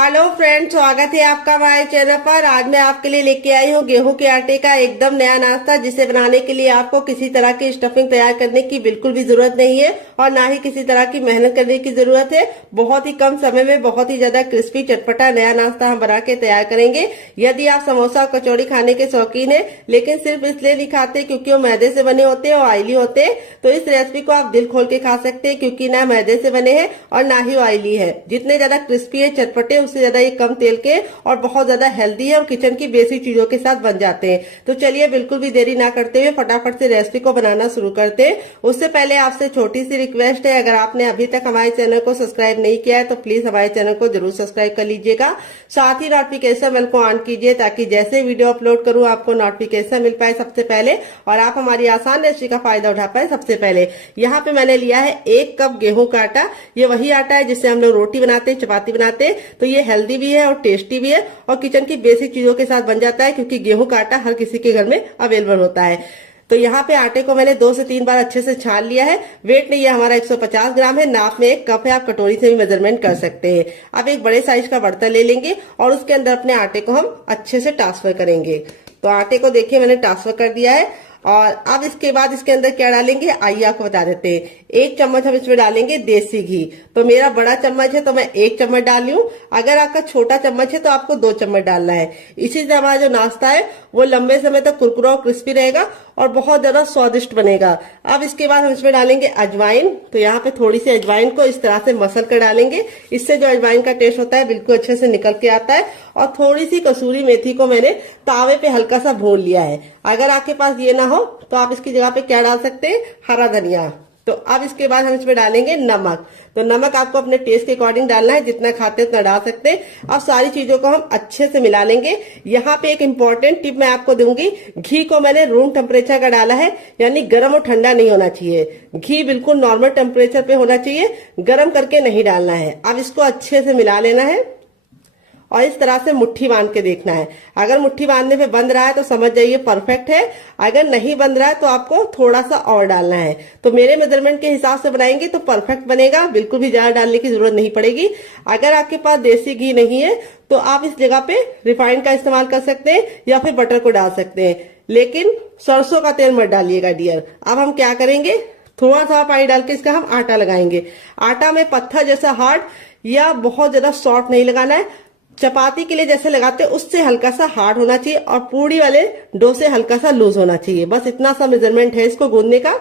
Hello friends, स्वागत है आपका हमारे चैनल पर। आज मैं आपके लिए लेके आई हूँ गेहूं के आटे का एकदम नया नाश्ता, जिसे बनाने के लिए आपको किसी तरह की स्टफिंग तैयार करने की बिल्कुल भी जरूरत नहीं है और ना ही किसी तरह की मेहनत करने की जरूरत है। बहुत ही कम समय में बहुत ही ज्यादा क्रिस्पी चटपटा नया नाश्ता हम बना के तैयार करेंगे। यदि आप समोसा और कचौड़ी खाने के शौकीन है लेकिन सिर्फ इसलिए नहीं खाते क्योंकि वो मैदे से बने होते हैं और ऑयली होते हैं, तो इस रेसिपी को आप दिल खोल के खा सकते हैं, क्योंकि ना मैदे से बने हैं और ना ही ऑयली है। जितने ज्यादा क्रिस्पी है चटपटे, उससे ज्यादा ये कम तेल के और बहुत ज्यादा हेल्दी है और किचन की बेसिक चीजों के साथ बन जाते हैं। तो चलिए बिल्कुल भी देरी ना करते हुए फटाफट से रेसिपी को बनाना शुरू करते हैं। उससे पहले आपसे छोटी सी रिक्वेस्ट है, अगर आपने अभी तक हमारे चैनल को सब्सक्राइब नहीं किया है तो प्लीज हमारे चैनल को जरूर सब्सक्राइब कर लीजिएगा। साथ ही नोटिफिकेशन बेल को ऑन कीजिए ताकि जैसे वीडियो अपलोड करूं आपको नोटिफिकेशन मिल पाए सबसे पहले और आप हमारी आसान रेसिपी का फायदा उठा पाए सबसे पहले। यहाँ पे मैंने लिया है 1 कप गेहूं का आटा। ये वही आटा है जिससे हम लोग रोटी बनाते हैं, चपाती बनाते हैं। तो ये हेल्दी भी है और टेस्टी भी है और किचन की बेसिक चीजों के साथ बन जाता है, क्योंकि गेहूं का आटा हर किसी के घर में अवेलेबल होता है। तो यहाँ पे आटे को मैंने 2 से 3 बार अच्छे से छान लिया है। वेट नहीं है हमारा 150 ग्राम है, नाप में 1 कप है, आप कटोरी से भी मेजरमेंट कर सकते हैं। अब एक बड़े साइज का बर्तन ले लेंगे और उसके अंदर अपने आटे को हम अच्छे से ट्रांसफर करेंगे। तो आटे को देखिए मैंने ट्रांसफर कर दिया है और अब इसके बाद इसके अंदर क्या डालेंगे आइए आपको बता देते हैं। 1 चम्मच हम इसमें डालेंगे देसी घी। तो मेरा बड़ा चम्मच है तो मैं 1 चम्मच डाल रही हूँ। अगर आपका छोटा चम्मच है तो आपको 2 चम्मच डालना है। इसी से हमारा जो नाश्ता है वो लंबे समय तक कुरकुरा और क्रिस्पी रहेगा और बहुत ज्यादा स्वादिष्ट बनेगा। अब इसके बाद हम इसमें डालेंगे अजवाइन। तो यहाँ पे थोड़ी सी अजवाइन को इस तरह से मसल कर डालेंगे। इससे जो अजवाइन का टेस्ट होता है बिल्कुल अच्छे से निकल के आता है। और थोड़ी सी कसूरी मेथी को मैंने तावे पे हल्का सा भून लिया है। अगर आपके पास ये ना हो तो आप इसकी जगह पे क्या डाल सकते हैं, हरा धनिया। तो अब इसके बाद हम इसमें डालेंगे नमक। तो नमक आपको अपने टेस्ट के अकॉर्डिंग डालना है, जितना खाते उतना डाल सकते हैं। अब सारी चीजों को हम अच्छे से मिला लेंगे। यहाँ पे एक इम्पोर्टेंट टिप मैं आपको दूंगी, घी को मैंने रूम टेम्परेचर का डाला है, यानी गर्म और ठंडा नहीं होना चाहिए। घी बिल्कुल नॉर्मल टेम्परेचर पे होना चाहिए, गर्म करके नहीं डालना है। अब इसको अच्छे से मिला लेना है और इस तरह से मुट्ठी बांध के देखना है। अगर मुट्ठी बांधने पे बंध रहा है तो समझ जाइए परफेक्ट है। अगर नहीं बंध रहा है तो आपको थोड़ा सा और डालना है। तो मेरे मेजरमेंट के हिसाब से बनाएंगे तो परफेक्ट बनेगा, बिल्कुल भी ज्यादा डालने की जरूरत नहीं पड़ेगी। अगर आपके पास देसी घी नहीं है तो आप इस जगह पे रिफाइंड का इस्तेमाल कर सकते हैं या फिर बटर को डाल सकते हैं, लेकिन सरसों का तेल मत डालिएगा डियर। अब हम क्या करेंगे, थोड़ा सा पानी डाल के इसका हम आटा लगाएंगे। आटा में पत्थर जैसा हार्ड या बहुत ज्यादा सॉफ्ट नहीं लगाना है। चपाती के लिए जैसे लगाते हैं उससे हल्का सा हार्ड होना चाहिए और पूड़ी वाले डो से हल्का सा लूज होना चाहिए। बस इतना सा मेजरमेंट है इसको गूंदने का।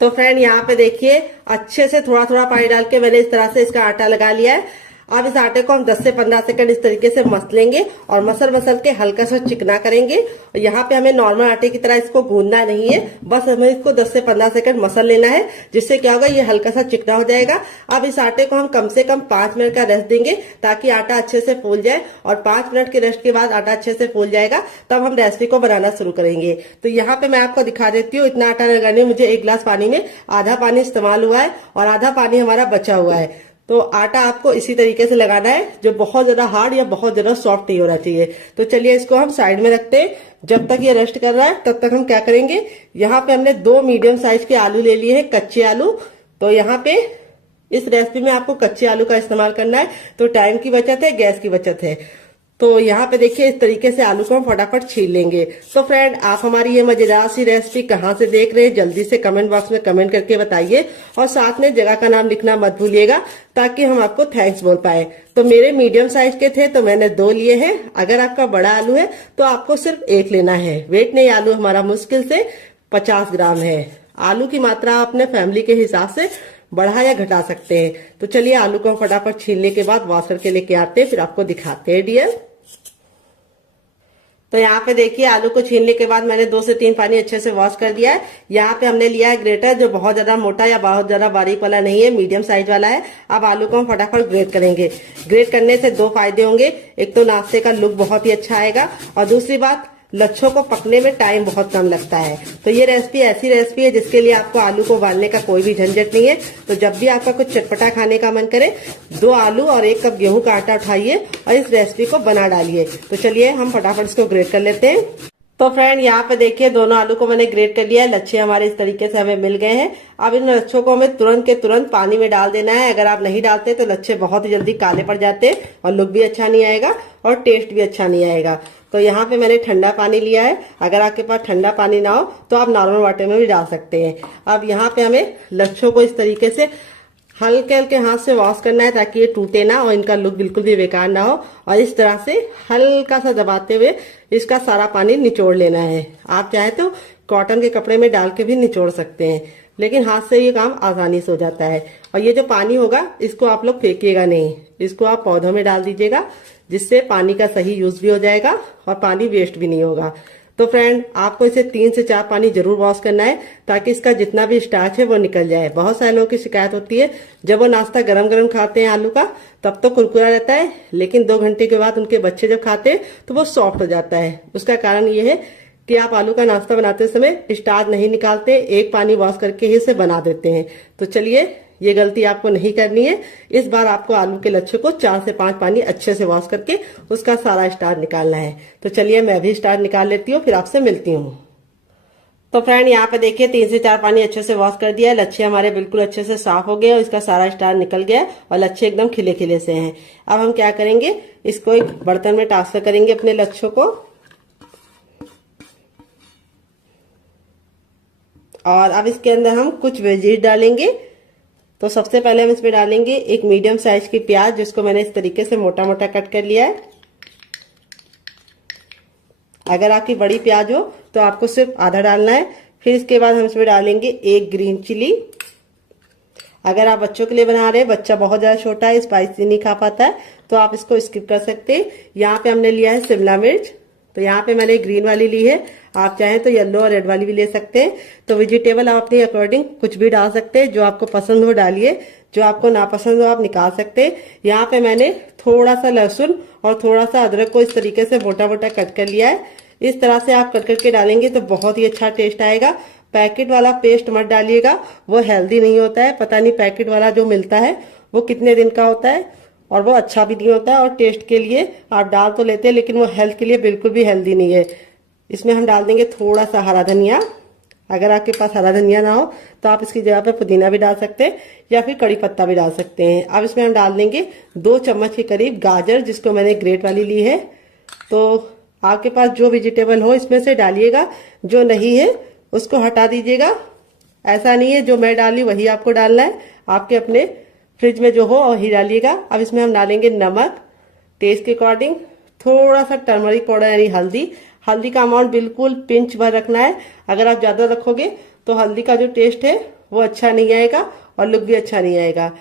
तो फ्रेंड यहाँ पे देखिए अच्छे से थोड़ा थोड़ा पानी डाल के मैंने इस तरह से इसका आटा लगा लिया है। अब इस आटे को हम 10 से 15 सेकंड इस तरीके से मसलेंगे और मसल के हल्का सा चिकना करेंगे। और यहाँ पे हमें नॉर्मल आटे की तरह इसको गूंदना नहीं है, बस हमें इसको 10 से 15 सेकंड मसल लेना है, जिससे क्या होगा ये हल्का सा चिकना हो जाएगा। अब इस आटे को हम कम से कम 5 मिनट का रेस्ट देंगे ताकि आटा अच्छे से फूल जाए और 5 मिनट के रेस्ट के बाद आटा अच्छे से फूल जाएगा तब हम रेसिपी को बनाना शुरू करेंगे। तो यहाँ पे मैं आपको दिखा देती हूँ। इतना आटा लगाने में मुझे 1 गिलास पानी में आधा पानी इस्तेमाल हुआ है और आधा पानी हमारा बचा हुआ है। तो आटा आपको इसी तरीके से लगाना है, जो बहुत ज्यादा हार्ड या बहुत ज्यादा सॉफ्ट नहीं होना चाहिए। तो चलिए इसको हम साइड में रखते हैं। जब तक ये रेस्ट कर रहा है तब तक हम क्या करेंगे, यहाँ पे हमने 2 मीडियम साइज के आलू ले लिए हैं, कच्चे आलू। तो यहाँ पे इस रेसिपी में आपको कच्चे आलू का इस्तेमाल करना है, तो टाइम की बचत है, गैस की बचत है। तो यहाँ पे देखिए इस तरीके से आलू को हम फटाफट छील लेंगे। तो फ्रेंड आप हमारी ये मजेदार सी रेसिपी कहाँ से देख रहे हैं जल्दी से कमेंट बॉक्स में कमेंट करके बताइए और साथ में जगह का नाम लिखना मत भूलिएगा ताकि हम आपको थैंक्स बोल पाए। तो मेरे मीडियम साइज के थे तो मैंने 2 लिए हैं। अगर आपका बड़ा आलू है तो आपको सिर्फ 1 लेना है। वेट नहीं, आलू हमारा मुश्किल से 50 ग्राम है। आलू की मात्रा आप अपने फैमिली के हिसाब से बढ़ा या घटा सकते हैं। तो चलिए आलू को हम फटाफट छीलने के बाद वॉश करके लेके आते हैं, फिर आपको दिखाते हैं डियर। तो यहाँ पे देखिए आलू को छीलने के बाद मैंने 2 से 3 पानी अच्छे से वॉश कर दिया है। यहाँ पे हमने लिया है ग्रेटर, जो बहुत ज्यादा मोटा या बहुत ज्यादा बारीक वाला नहीं है, मीडियम साइज वाला है। अब आलू को हम फटाफट ग्रेट करेंगे। ग्रेट करने से 2 फायदे होंगे, एक तो नाश्ते का लुक बहुत ही अच्छा आएगा और दूसरी बात लच्छों को पकने में टाइम बहुत कम लगता है। तो ये रेसिपी ऐसी रेसिपी है जिसके लिए आपको आलू को उबालने का कोई भी झंझट नहीं है। तो जब भी आपका कुछ चटपटा खाने का मन करे 2 आलू और 1 कप गेहूं का आटा उठाइए और इस रेसिपी को बना डालिए। तो चलिए हम फटाफट इसको ग्रेट कर लेते हैं। तो फ्रेंड यहाँ पे देखिए दोनों आलू को मैंने ग्रेट कर लिया है। लच्छे हमारे इस तरीके से हमें मिल गए हैं। अब इन लच्छों को हमें तुरंत के तुरंत पानी में डाल देना है। अगर आप नहीं डालते तो लच्छे बहुत ही जल्दी काले पड़ जाते हैं और लुक भी अच्छा नहीं आएगा और टेस्ट भी अच्छा नहीं आएगा। तो यहाँ पे मैंने ठंडा पानी लिया है। अगर आपके पास ठंडा पानी ना हो तो आप नॉर्मल वाटर में भी डाल सकते हैं। अब यहाँ पे हमें लच्छों को इस तरीके से हल्के हल्के हाथ से वॉश करना है ताकि ये टूटे ना और इनका लुक बिल्कुल भी बेकार ना हो। और इस तरह से हल्का सा दबाते हुए इसका सारा पानी निचोड़ लेना है। आप चाहे तो कॉटन के कपड़े में डाल के भी निचोड़ सकते हैं, लेकिन हाथ से ये काम आसानी से हो जाता है। और ये जो पानी होगा इसको आप लोग फेंकिएगा नहीं, इसको आप पौधों में डाल दीजिएगा, जिससे पानी का सही यूज भी हो जाएगा और पानी वेस्ट भी नहीं होगा। तो फ्रेंड आपको इसे 3 से 4 पानी जरूर वॉश करना है ताकि इसका जितना भी स्टार्च है वो निकल जाए। बहुत सारे लोगों की शिकायत होती है जब वो नाश्ता गरम गरम खाते हैं आलू का तब तो कुरकुरा रहता है, लेकिन 2 घंटे के बाद उनके बच्चे जब खाते हैं तो वो सॉफ्ट हो जाता है। उसका कारण ये है कि आप आलू का नाश्ता बनाते समय स्टार्च नहीं निकालते, एक पानी वॉश करके ही इसे बना देते हैं। तो चलिए ये गलती आपको नहीं करनी है। इस बार आपको आलू के लच्छे को 4 से 5 पानी अच्छे से वॉश करके उसका सारा स्टार्च निकालना है। तो चलिए मैं भी स्टार्च निकाल लेती हूँ, फिर आपसे मिलती हूँ। तो फ्रेंड यहाँ पे देखिए 3 से 4 पानी अच्छे से वॉश कर दिया है। लच्छे हमारे बिल्कुल अच्छे से साफ हो गए और इसका सारा स्टार्च निकल गया और लच्छे एकदम खिले खिले से हैं। अब हम क्या करेंगे, इसको एक बर्तन में ट्रांसफर करेंगे अपने लच्छों को। और अब इसके अंदर हम कुछ वेजीज डालेंगे। तो सबसे पहले हम इसमें डालेंगे एक मीडियम साइज की प्याज, जिसको मैंने इस तरीके से मोटा मोटा कट कर लिया है। अगर आपकी बड़ी प्याज हो तो आपको सिर्फ आधा डालना है। फिर इसके बाद हम इसमें डालेंगे एक ग्रीन चिली। अगर आप बच्चों के लिए बना रहे हैं, बच्चा बहुत ज्यादा छोटा है, स्पाइसी नहीं खा पाता है, तो आप इसको स्किप कर सकते हैं। यहाँ पे हमने लिया है शिमला मिर्च। तो यहाँ पे मैंने ग्रीन वाली ली है, आप चाहें तो येलो और रेड वाली भी ले सकते हैं। तो वेजिटेबल आप अपने अकॉर्डिंग कुछ भी डाल सकते हैं, जो आपको पसंद हो डालिए, जो आपको नापसंद हो आप निकाल सकते हैं। यहाँ पे मैंने थोड़ा सा लहसुन और थोड़ा सा अदरक को इस तरीके से मोटा मोटा कट कर लिया है। इस तरह से आप कट करके डालेंगे तो बहुत ही अच्छा टेस्ट आएगा। पैकेट वाला पेस्ट मत डालिएगा, वो हेल्दी नहीं होता है। पता नहीं पैकेट वाला जो मिलता है वो कितने दिन का होता है और वो अच्छा भी नहीं होता है। और टेस्ट के लिए आप डाल तो लेते हैं, लेकिन वो हेल्थ के लिए बिल्कुल भी हेल्दी नहीं है। इसमें हम डाल देंगे थोड़ा सा हरा धनिया। अगर आपके पास हरा धनिया ना हो तो आप इसकी जगह पे पुदीना भी डाल सकते हैं या फिर कड़ी पत्ता भी डाल सकते हैं। अब इसमें हम डाल देंगे 2 चम्मच के करीब गाजर, जिसको मैंने ग्रेट वाली ली है। तो आपके पास जो वेजिटेबल हो इसमें से डालिएगा, जो नहीं है उसको हटा दीजिएगा। ऐसा नहीं है जो मैं डाली वही आपको डालना है, आपके अपने फ्रिज में जो हो वही डालिएगा। अब इसमें हम डालेंगे नमक टेस्ट के अकॉर्डिंग, थोड़ा सा टर्मरिक पाउडर यानी हल्दी। हल्दी का अमाउंट बिल्कुल पिंच भर रखना है। अगर आप ज्यादा रखोगे तो हल्दी का जो टेस्ट है वो अच्छा नहीं आएगा और लुक भी अच्छा नहीं आएगा।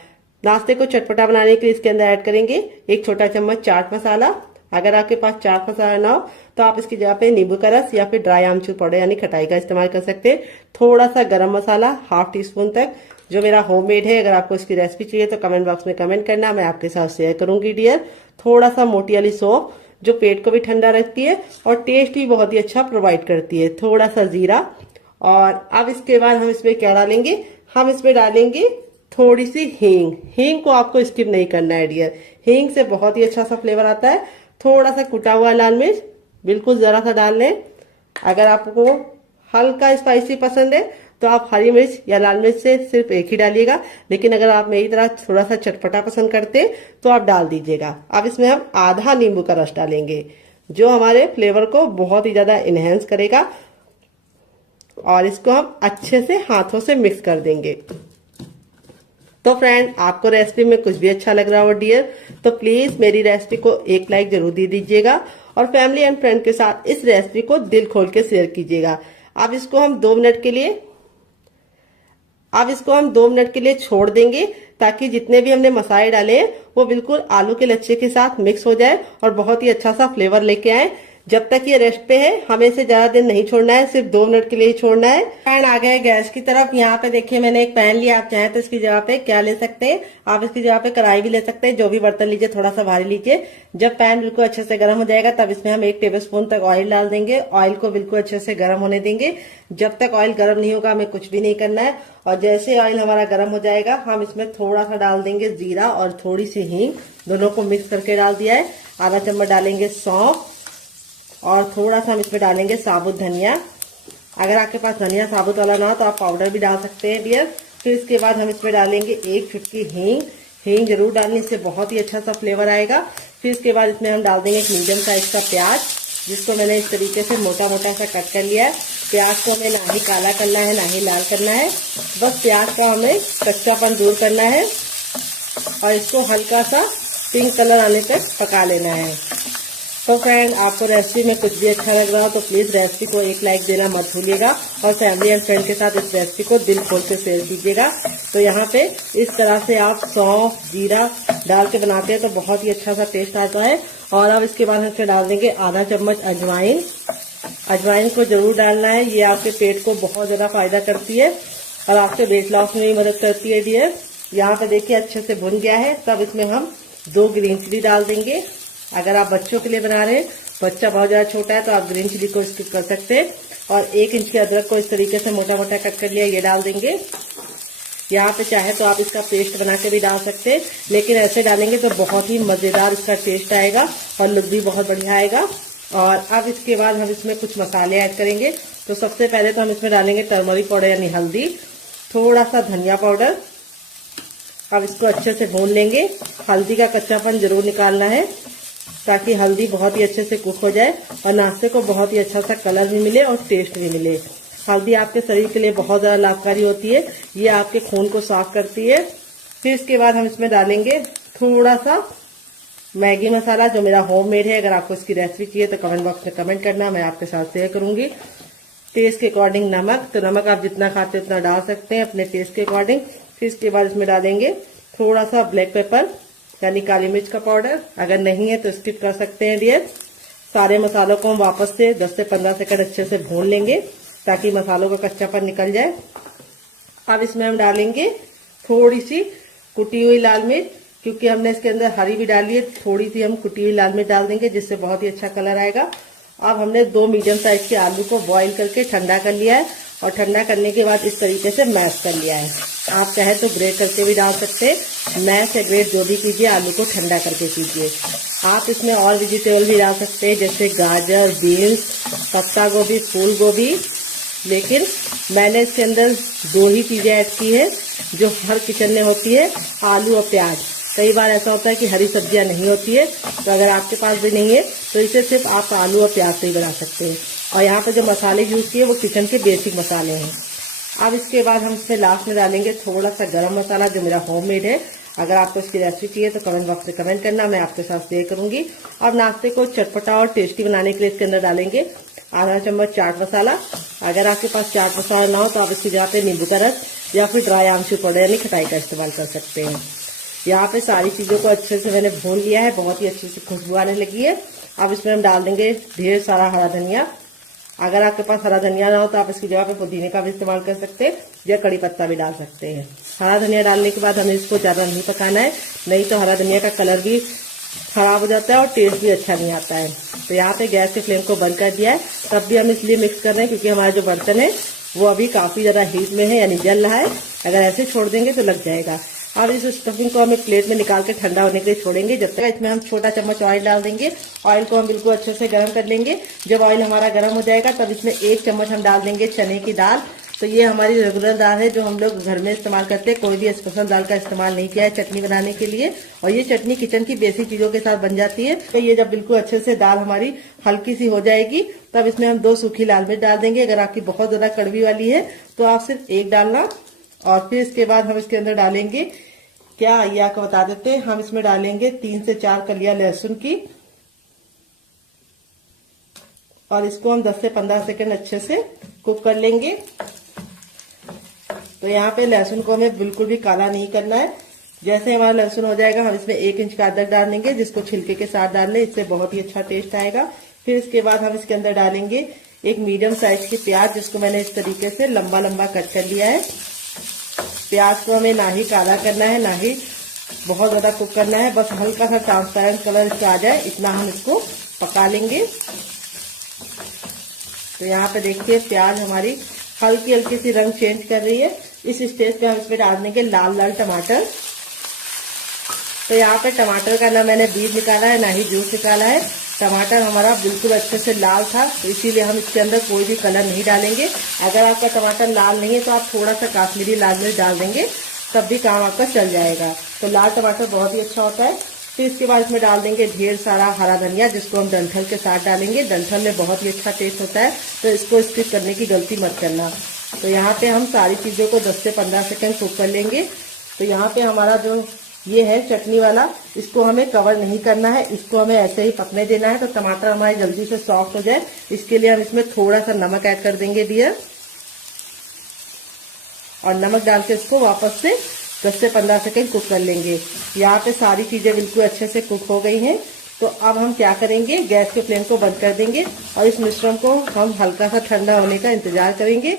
नाश्ते को चटपटा बनाने के लिए इसके अंदर ऐड करेंगे 1 छोटा चम्मच चाट मसाला। अगर आपके पास चाट मसाला ना हो तो आप इसकी जगह पे नींबू का रस या फिर ड्राई आमचूर पाउडर यानी खटाई का इस्तेमाल कर सकते हैं। थोड़ा सा गरम मसाला 1/2 टीस्पून तक, जो मेरा होममेड है। अगर आपको इसकी रेसिपी चाहिए तो कमेंट बॉक्स में कमेंट करना, मैं आपके साथ शेयर करूंगी डियर। थोड़ा सा मोटी वाली सौंफ, जो पेट को भी ठंडा रखती है और टेस्ट भी बहुत ही अच्छा प्रोवाइड करती है। थोड़ा सा जीरा। और अब इसके बाद हम इसमें क्या डालेंगे, हम इसमें डालेंगे थोड़ी सी हींग। हींग को आपको स्किप नहीं करना है डियर, हींग से बहुत ही अच्छा सा फ्लेवर आता है। थोड़ा सा कुटा हुआ लाल मिर्च, बिल्कुल जरा सा डाल लें। अगर आपको हल्का स्पाइसी पसंद है तो आप हरी मिर्च या लाल मिर्च से सिर्फ एक ही डालिएगा, लेकिन अगर आप मेरी तरह थोड़ा सा चटपटा पसंद करते हैं तो आप डाल दीजिएगा। अब इसमें हम आधा नींबू का रस डालेंगे, जो हमारे फ्लेवर को बहुत ही ज्यादा इनहेंस करेगा। और इसको हम अच्छे से हाथों से मिक्स कर देंगे। तो फ्रेंड आपको रेसिपी में कुछ भी अच्छा लग रहा हो डियर, तो प्लीज मेरी रेसिपी को एक लाइक जरूर दे दीजिएगा और फैमिली एंड फ्रेंड के साथ इस रेसिपी को दिल खोल के शेयर कीजिएगा। अब इसको हम 2 मिनट के लिए छोड़ देंगे, ताकि जितने भी हमने मसाले डाले हैं वो बिल्कुल आलू के लच्छे के साथ मिक्स हो जाए और बहुत ही अच्छा सा फ्लेवर लेके आए। जब तक ये रेस्ट पे है हमें इसे ज्यादा देर नहीं छोड़ना है, सिर्फ 2 मिनट के लिए ही छोड़ना है। पैन आ गया है गैस की तरफ। यहाँ पे देखिए मैंने एक पैन लिया, आप चाहें तो इसकी जगह पे क्या ले सकते हैं, आप इसकी जगह पे कढ़ाई भी ले सकते हैं। जो भी बर्तन लीजिए थोड़ा सा भारी लीजिए। जब पैन बिल्कुल अच्छे से गर्म हो जाएगा तब इसमें हम 1 टेबलस्पून तक ऑयल डाल देंगे। ऑयल को बिल्कुल अच्छे से गर्म होने देंगे। जब तक ऑयल गर्म नहीं होगा हमें कुछ भी नहीं करना है। और जैसे ऑयल हमारा गर्म हो जाएगा हम इसमें थोड़ा सा डाल देंगे जीरा और थोड़ी सी हींग, दोनों को मिक्स करके डाल दिया है। आधा चम्मच डालेंगे सौंफ और थोड़ा सा हम इसमें डालेंगे साबुत धनिया। अगर आपके पास धनिया साबुत वाला ना हो तो आप पाउडर भी डाल सकते हैं डियर। फिर इसके बाद हम इसमें डालेंगे 1 चुटकी हींग। हींग जरूर डालनी, इससे बहुत ही अच्छा सा फ्लेवर आएगा। फिर इसके बाद इसमें हम डाल देंगे एक मीडियम साइज का प्याज, जिसको मैंने इस तरीके से मोटा मोटा सा कट कर लिया है। प्याज को हमें ना ही काला करना है ना ही लाल करना है, बस प्याज का हमें कच्चापन दूर करना है और इसको हल्का सा पिंक कलर आने तक पका लेना है। तो फ्रेंड, आपको रेसिपी में कुछ भी अच्छा लग रहा हो तो प्लीज रेसिपी को एक लाइक देना मत भूलिएगा और फैमिली एंड फ्रेंड के साथ इस रेसिपी को दिल खोल से शेयर कीजिएगा। तो यहाँ पे इस तरह से आप सौंफ जीरा डाल के बनाते हैं तो बहुत ही अच्छा सा टेस्ट आता है। और अब इसके बाद हम इसमें डाल देंगे आधा चम्मच अजवाइन। अजवाइन को जरूर डालना है, ये आपके पेट को बहुत ज्यादा फायदा करती है और आपके वेट लॉस में भी मदद करती है डियर। यहाँ पे देखिए अच्छे से भुन गया है। तब इसमें हम 2 ग्रीन चिली डाल देंगे। अगर आप बच्चों के लिए बना रहे हैं, बच्चा बहुत ज्यादा छोटा है तो आप ग्रीन चिली को स्किप कर सकते हैं। और 1 इंच के अदरक को इस तरीके से मोटा मोटा कट कर लिया, ये डाल देंगे। यहाँ पे चाहे तो आप इसका पेस्ट बना के भी डाल सकते हैं, लेकिन ऐसे डालेंगे तो बहुत ही मजेदार इसका टेस्ट आएगा और लुक भी बहुत बढ़िया आएगा। और अब इसके बाद हम इसमें कुछ मसाले ऐड करेंगे। तो सबसे पहले तो हम इसमें डालेंगे टर्मरिक पाउडर यानी हल्दी, थोड़ा सा धनिया पाउडर। अब इसको अच्छे से भून लेंगे। हल्दी का कच्चापन जरूर निकालना है ताकि हल्दी बहुत ही अच्छे से कुक हो जाए और नाश्ते को बहुत ही अच्छा सा कलर भी मिले और टेस्ट भी मिले। हल्दी आपके शरीर के लिए बहुत ज्यादा लाभकारी होती है, ये आपके खून को साफ करती है। फिर इसके बाद हम इसमें डालेंगे थोड़ा सा मैगी मसाला, जो मेरा होममेड है। अगर आपको इसकी रेसिपी चाहिए तो कमेंट बॉक्स में कमेंट करना, मैं आपके साथ शेयर करूंगी। टेस्ट के अकॉर्डिंग नमक, तो नमक आप जितना खाते हैं उतना डाल सकते हैं अपने टेस्ट के अकॉर्डिंग। फिर इसके बाद इसमें डालेंगे थोड़ा सा ब्लैक पेपर यानी काली मिर्च का पाउडर। अगर नहीं है तो स्किप कर सकते हैं डियर। सारे मसालों को हम वापस से 10 से 15 सेकंड अच्छे से भून लेंगे ताकि मसालों का कच्चापन निकल जाए। अब इसमें हम डालेंगे थोड़ी सी कुटी हुई लाल मिर्च, क्योंकि हमने इसके अंदर हरी भी डाली है, थोड़ी सी हम कुटी हुई लाल मिर्च डाल देंगे जिससे बहुत ही अच्छा कलर आएगा। अब हमने 2 मीडियम साइज के आलू को बॉईल करके ठंडा कर लिया है और ठंडा करने के बाद इस तरीके से मैश कर लिया है। आप चाहे तो ग्रेट करके भी डाल सकते हैं, मैश या ग्रेट जो भी कीजिए, आलू को ठंडा करके कीजिए। आप इसमें और वेजिटेबल भी डाल सकते हैं जैसे गाजर, बीन्स, पत्ता गोभी, फूल गोभी, लेकिन मैंने इसके अंदर 2 ही चीजें ऐड की है जो हर किचन में होती है, आलू और प्याज। कई बार ऐसा होता है कि हरी सब्जियां नहीं होती है, तो अगर आपके पास भी नहीं है तो इसे सिर्फ आप आलू और प्याज से ही बना सकते हैं। और यहाँ पे जो मसाले यूज किए वो किचन के बेसिक मसाले हैं। अब इसके बाद हम इसमें लास्ट में डालेंगे थोड़ा सा गरम मसाला, जो मेरा होममेड है। अगर आपको इसकी रेसिपी चाहिए तो कमेंट बॉक्स में कमेंट करना, मैं आपके साथ शेयर करूंगी। अब नाश्ते को चटपटा और टेस्टी बनाने के लिए इसके अंदर डालेंगे आधा चम्मच चाट मसाला। अगर आपके पास चाट मसाला ना हो तो आप इसकी जगह पे नींबू का रस या फिर ड्राई आमचूर पाउडर यानी खटाई का इस्तेमाल कर सकते हैं। यहाँ पे सारी चीजों को अच्छे से मैंने भून लिया है, बहुत ही अच्छी सी खुशबू आने लगी है। अब इसमें हम डाल देंगे ढेर सारा हरा धनिया। अगर आपके पास हरा धनिया ना हो तो आप इसकी जगह पे पुदीने का भी इस्तेमाल कर सकते हैं या कड़ी पत्ता भी डाल सकते हैं। हरा धनिया डालने के बाद हमें इसको ज्यादा नहीं पकाना है, नहीं तो हरा धनिया का कलर भी खराब हो जाता है और टेस्ट भी अच्छा नहीं आता है। तो यहाँ पे गैस के फ्लेम को बंद कर दिया है, तब भी हम इसलिए मिक्स कर रहे हैं क्योंकि हमारा जो बर्तन है वो अभी काफी ज्यादा हीट में है यानी जल रहा है। अगर ऐसे छोड़ देंगे तो लग जाएगा। अब इस स्टफिंग को हम एक प्लेट में निकाल के ठंडा होने के लिए छोड़ेंगे। जब तक इसमें हम छोटा चम्मच ऑयल डाल देंगे। ऑयल को हम बिल्कुल अच्छे से गर्म कर लेंगे। जब ऑयल हमारा गर्म हो जाएगा तब इसमें 1 चम्मच हम डाल देंगे चने की दाल। तो ये हमारी रेगुलर दाल है जो हम लोग घर में इस्तेमाल करते हैं, कोई भी स्पेशल दाल का इस्तेमाल नहीं किया है चटनी बनाने के लिए। और ये चटनी किचन की बेसिक चीजों के साथ बन जाती है। तो ये जब बिल्कुल अच्छे से दाल हमारी हल्की सी हो जाएगी तब इसमें हम 2 सूखी लाल मिर्च डाल देंगे। अगर आपकी बहुत ज्यादा कड़वी वाली है तो आप सिर्फ 1 डालना। और फिर इसके बाद हम इसके अंदर डालेंगे, क्या ये आपको बता देते हैं, हम इसमें डालेंगे 3 से 4 कलियां लहसुन की और इसको हम 10 से 15 सेकंड अच्छे से कुक कर लेंगे। तो यहाँ पे लहसुन को हमें बिल्कुल भी काला नहीं करना है। जैसे हमारा लहसुन हो जाएगा हम इसमें 1 इंच का अदरक डाल देंगे जिसको छिलके के साथ डाल लें, इससे बहुत ही अच्छा टेस्ट आएगा। फिर इसके बाद हम इसके अंदर डालेंगे एक मीडियम साइज की प्याज, जिसको मैंने इस तरीके से लंबा लंबा कट कर लिया है। प्याज को हमें ना ही काला करना है ना ही बहुत ज्यादा कुक करना है, बस हल्का सा ट्रांसपेरेंट कलर इसका आ जाए इतना हम इसको पका लेंगे। तो यहाँ पे देखिए प्याज हमारी हल्की हल्की सी रंग चेंज कर रही है। इस स्टेज पे हम इसमें डाल देंगे लाल लाल टमाटर। तो यहाँ पे टमाटर का ना मैंने बीज निकाला है ना ही जूस निकाला है, टमाटर हमारा बिल्कुल अच्छे से लाल था, तो इसीलिए हम इसके अंदर कोई भी कलर नहीं डालेंगे। अगर आपका टमाटर लाल नहीं है तो आप थोड़ा सा काश्मीरी लाल मिर्च डाल देंगे, तब भी काम आपका चल जाएगा। तो लाल टमाटर बहुत ही अच्छा होता है। फिर इसके बाद इसमें डाल देंगे ढेर सारा हरा धनिया, जिसको हम डंठल के साथ डालेंगे। डंठल में बहुत ही अच्छा टेस्ट होता है, तो इसको स्किप करने की गलती मत करना। तो यहाँ पे हम सारी चीज़ों को 10 से 15 सेकंड कुक कर लेंगे। तो यहाँ पे हमारा जो ये है चटनी वाला, इसको हमें कवर नहीं करना है, इसको हमें ऐसे ही पकने देना है। तो टमाटर हमारे जल्दी से सॉफ्ट हो जाए, इसके लिए हम इसमें थोड़ा सा नमक ऐड कर देंगे डियर, और नमक डाल के इसको वापस से 10 से 15 सेकंड कुक कर लेंगे। यहाँ पे सारी चीजें बिल्कुल अच्छे से कुक हो गई हैं। तो अब हम क्या करेंगे, गैस के फ्लेम को बंद कर देंगे और इस मिश्रण को हम हल्का सा ठंडा होने का इंतजार करेंगे।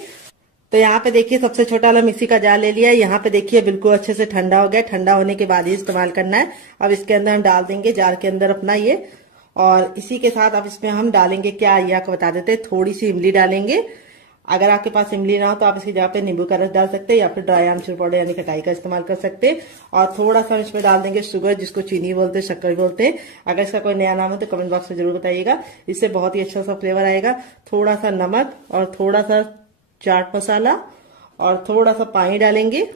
तो यहाँ पे देखिए सबसे छोटा वाला मिक्सी का जार ले लिया है। यहाँ पे देखिए बिल्कुल अच्छे से ठंडा हो गया। ठंडा होने के बाद ही इस्तेमाल करना है। अब इसके अंदर हम डाल देंगे जार के अंदर अपना ये, और इसी के साथ अब इसमें हम डालेंगे क्या, ये आपको बता देते हैं, थोड़ी सी इमली डालेंगे। अगर आपके पास इमली ना हो तो आप इसकी जगह पे नींबू का रस डाल सकते हैं, या फिर ड्राई आमचूर पाउडर यानी खटाई का इस्तेमाल कर सकते हैं। और थोड़ा सा इसमें डाल देंगे शुगर, जिसको चीनी बोलते हैं, शक्कर बोलते हैं। अगर इसका कोई नया नाम हो तो कमेंट बॉक्स में जरूर बताइएगा, इससे बहुत ही अच्छा सा फ्लेवर आएगा। थोड़ा सा नमक और थोड़ा सा चाट मसाला और थोड़ा सा पानी डालेंगे,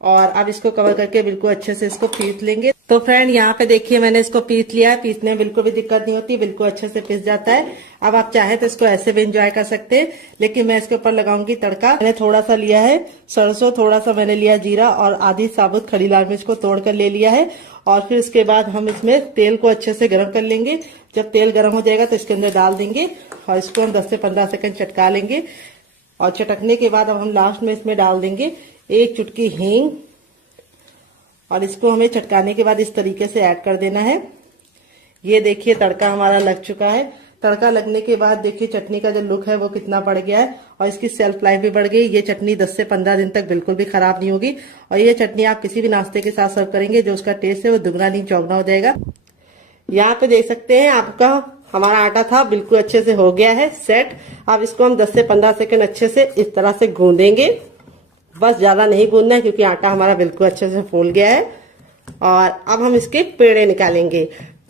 और अब इसको कवर करके बिल्कुल अच्छे से इसको पीस लेंगे। तो फ्रेंड यहाँ पे देखिए मैंने इसको पीस लिया है। पीसने में बिल्कुल भी दिक्कत नहीं होती, बिल्कुल अच्छे से पीस जाता है। अब आप चाहे तो इसको ऐसे भी एंजॉय कर सकते हैं, लेकिन मैं इसके ऊपर लगाऊंगी तड़का। मैंने थोड़ा सा लिया है सरसों, थोड़ा सा मैंने लिया जीरा, और आधी साबुत खड़ी लाल मिर्च को तोड़ कर ले लिया है। और फिर इसके बाद हम इसमें तेल को अच्छे से गर्म कर लेंगे। जब तेल गर्म हो जाएगा तो इसके अंदर डाल देंगे, और इसको हम 10 से 15 सेकंड चटका लेंगे। और चटकने के बाद अब हम लास्ट में इसमें डाल देंगे 1 चुटकी हींग, और इसको हमें चटकाने के बाद इस तरीके से ऐड कर देना है। ये देखिए तड़का हमारा लग चुका है। तड़का लगने के बाद देखिए चटनी का जो लुक है वो कितना बढ़ गया है, और इसकी सेल्फ लाइफ भी बढ़ गई। ये चटनी 10 से 15 दिन तक बिल्कुल भी खराब नहीं होगी, और ये चटनी आप किसी भी नाश्ते के साथ सर्व करेंगे, जो उसका टेस्ट है वो दुगना नहीं चौगना हो जाएगा। यहाँ पे देख सकते हैं आपका हमारा आटा था बिल्कुल अच्छे से हो गया है सेट। अब इसको हम 10 से 15 सेकंड अच्छे से इस तरह से गूंदेंगे, बस ज्यादा नहीं गूंदना है क्योंकि आटा हमारा बिल्कुल अच्छे से फूल गया है। और अब हम इसके पेड़े निकालेंगे।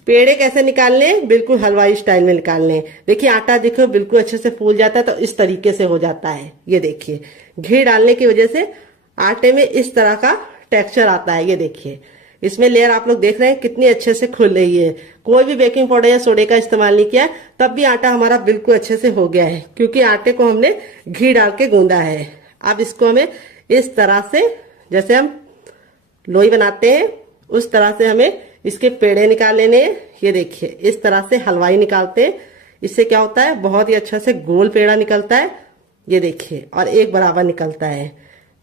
पेड़े कैसे निकालने, बिल्कुल हलवाई स्टाइल में निकालने। देखिए आटा देखो बिल्कुल अच्छे से फूल जाता है, तो इस तरीके से हो जाता है। ये देखिए घी डालने की वजह से आटे में इस तरह का टेक्सचर आता है। ये देखिए इसमें लेयर आप लोग देख रहे हैं कितनी अच्छे से खुल रही है। कोई भी बेकिंग पाउडर या सोडे का इस्तेमाल नहीं किया, तब भी आटा हमारा बिल्कुल अच्छे से हो गया है, क्योंकि आटे को हमने घी डाल के गूंदा है। अब इसको हमें इस तरह से, जैसे हम लोई बनाते हैं उस तरह से हमें इसके पेड़े निकाल लेने हैं। ये देखिए इस तरह से हलवाई निकालते हैं। इससे क्या होता है, बहुत ही अच्छा से गोल पेड़ा निकलता है। ये देखिए, और एक बराबर निकलता है।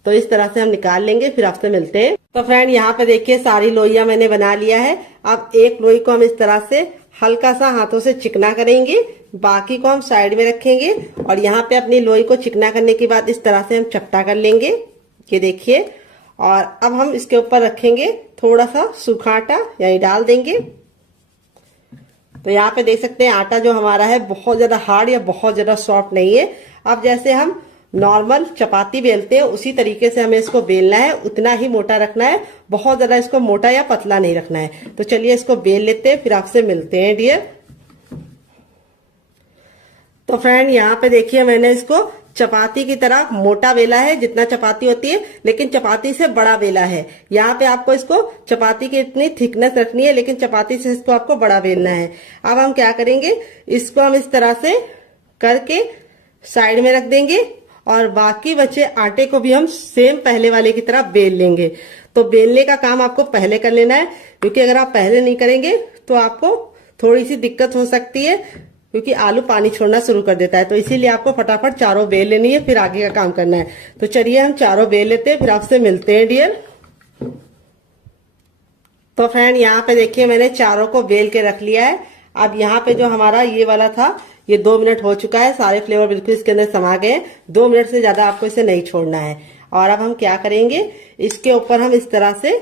तो इस तरह से हम निकाल लेंगे, फिर आपसे मिलते हैं। तो फ्रेंड यहाँ पे देखिए सारी लोइयां मैंने बना लिया है। अब एक लोई को हम इस तरह से हल्का सा हाथों से चिकना करेंगे, बाकी को हम साइड में रखेंगे। और यहाँ पे अपनी लोई को चिकना करने के बाद इस तरह से हम चपटा कर लेंगे। ये देखिए, और अब हम इसके ऊपर रखेंगे थोड़ा सा सूखा आटा, यही डाल देंगे। तो यहाँ पे देख सकते हैं आटा जो हमारा है बहुत ज्यादा हार्ड या बहुत ज्यादा सॉफ्ट नहीं है। अब जैसे हम नॉर्मल चपाती बेलते हैं उसी तरीके से हमें इसको बेलना है, उतना ही मोटा रखना है, बहुत ज्यादा इसको मोटा या पतला नहीं रखना है। तो चलिए इसको बेल लेते हैं, फिर आपसे मिलते हैं डियर। तो फ्रेंड यहाँ पे देखिए मैंने इसको चपाती की तरह मोटा बेला है, जितना चपाती होती है, लेकिन चपाती से बड़ा बेला है। यहाँ पे आपको इसको चपाती की इतनी थिकनेस रखनी है, लेकिन चपाती से इसको आपको बड़ा बेलना है। अब हम क्या करेंगे, इसको हम इस तरह से करके साइड में रख देंगे, और बाकी बचे आटे को भी हम सेम पहले वाले की तरह बेल लेंगे। तो बेलने का काम आपको पहले कर लेना है, क्योंकि अगर आप पहले नहीं करेंगे तो आपको थोड़ी सी दिक्कत हो सकती है, क्योंकि आलू पानी छोड़ना शुरू कर देता है। तो इसीलिए आपको फटाफट चारों बेल लेनी है, फिर आगे का काम करना है। तो चलिए हम चारों बेल लेते हैं, फिर आपसे मिलते हैं डियर। तो फ्रेंड यहाँ पे देखिए मैंने चारों को बेल के रख लिया है। अब यहाँ पे जो हमारा ये वाला था, ये 2 मिनट हो चुका है, सारे फ्लेवर बिल्कुल इसके अंदर समा गए। 2 मिनट से ज्यादा आपको इसे नहीं छोड़ना है। और अब हम क्या करेंगे, इसके ऊपर हम इस तरह से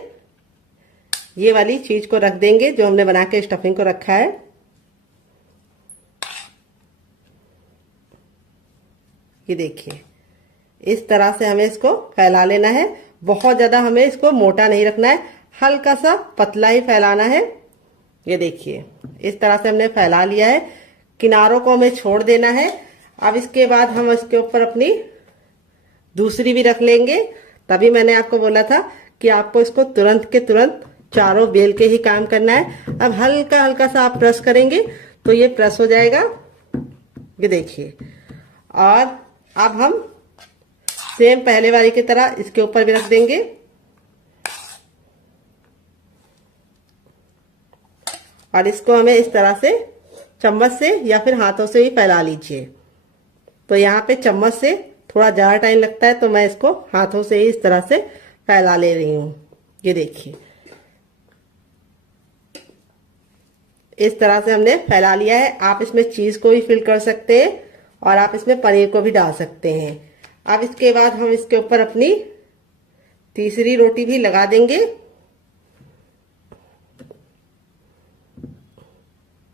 ये वाली चीज को रख देंगे जो हमने बना के स्टफिंग को रखा है। ये देखिए इस तरह से हमें इसको फैला लेना है। बहुत ज्यादा हमें इसको मोटा नहीं रखना है, हल्का सा पतला ही फैलाना है। ये देखिए इस तरह से हमने फैला लिया है। किनारों को हमें छोड़ देना है। अब इसके बाद हम इसके ऊपर अपनी दूसरी भी रख लेंगे। तभी मैंने आपको बोला था कि आपको इसको तुरंत के तुरंत चारों बेल के ही काम करना है। अब हल्का हल्का सा आप प्रेस करेंगे तो ये प्रेस हो जाएगा, ये देखिए। और अब हम सेम पहले वाली की तरह इसके ऊपर भी रख देंगे और इसको हमें इस तरह से चम्मच से या फिर हाथों से ही फैला लीजिए। तो यहाँ पे चम्मच से थोड़ा ज़्यादा टाइम लगता है, तो मैं इसको हाथों से ही इस तरह से फैला ले रही हूँ। ये देखिए इस तरह से हमने फैला लिया है। आप इसमें चीज को भी फिल कर सकते हैं और आप इसमें पनीर को भी डाल सकते हैं। अब इसके बाद हम इसके ऊपर अपनी तीसरी रोटी भी लगा देंगे।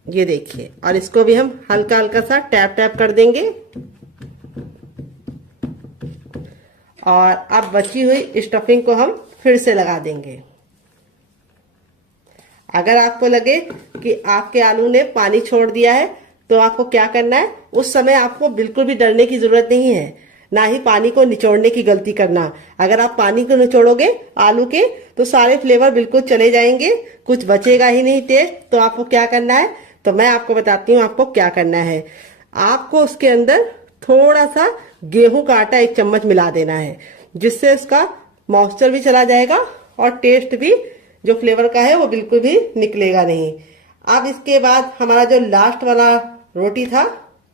ये देखिए, और इसको भी हम हल्का हल्का सा टैप टैप कर देंगे। और अब बची हुई स्टफिंग को हम फिर से लगा देंगे। अगर आपको लगे कि आपके आलू ने पानी छोड़ दिया है तो आपको क्या करना है, उस समय आपको बिल्कुल भी डरने की जरूरत नहीं है, ना ही पानी को निचोड़ने की गलती करना। अगर आप पानी को निचोड़ोगे आलू के तो सारे फ्लेवर बिल्कुल चले जाएंगे, कुछ बचेगा ही नहीं टेस्ट। तो आपको क्या करना है, तो मैं आपको बताती हूँ आपको क्या करना है। आपको उसके अंदर थोड़ा सा गेहूं का आटा 1 चम्मच मिला देना है, जिससे उसका मॉइस्चर भी चला जाएगा और टेस्ट भी जो फ्लेवर का है वो बिल्कुल भी निकलेगा नहीं। अब इसके बाद हमारा जो लास्ट वाला रोटी था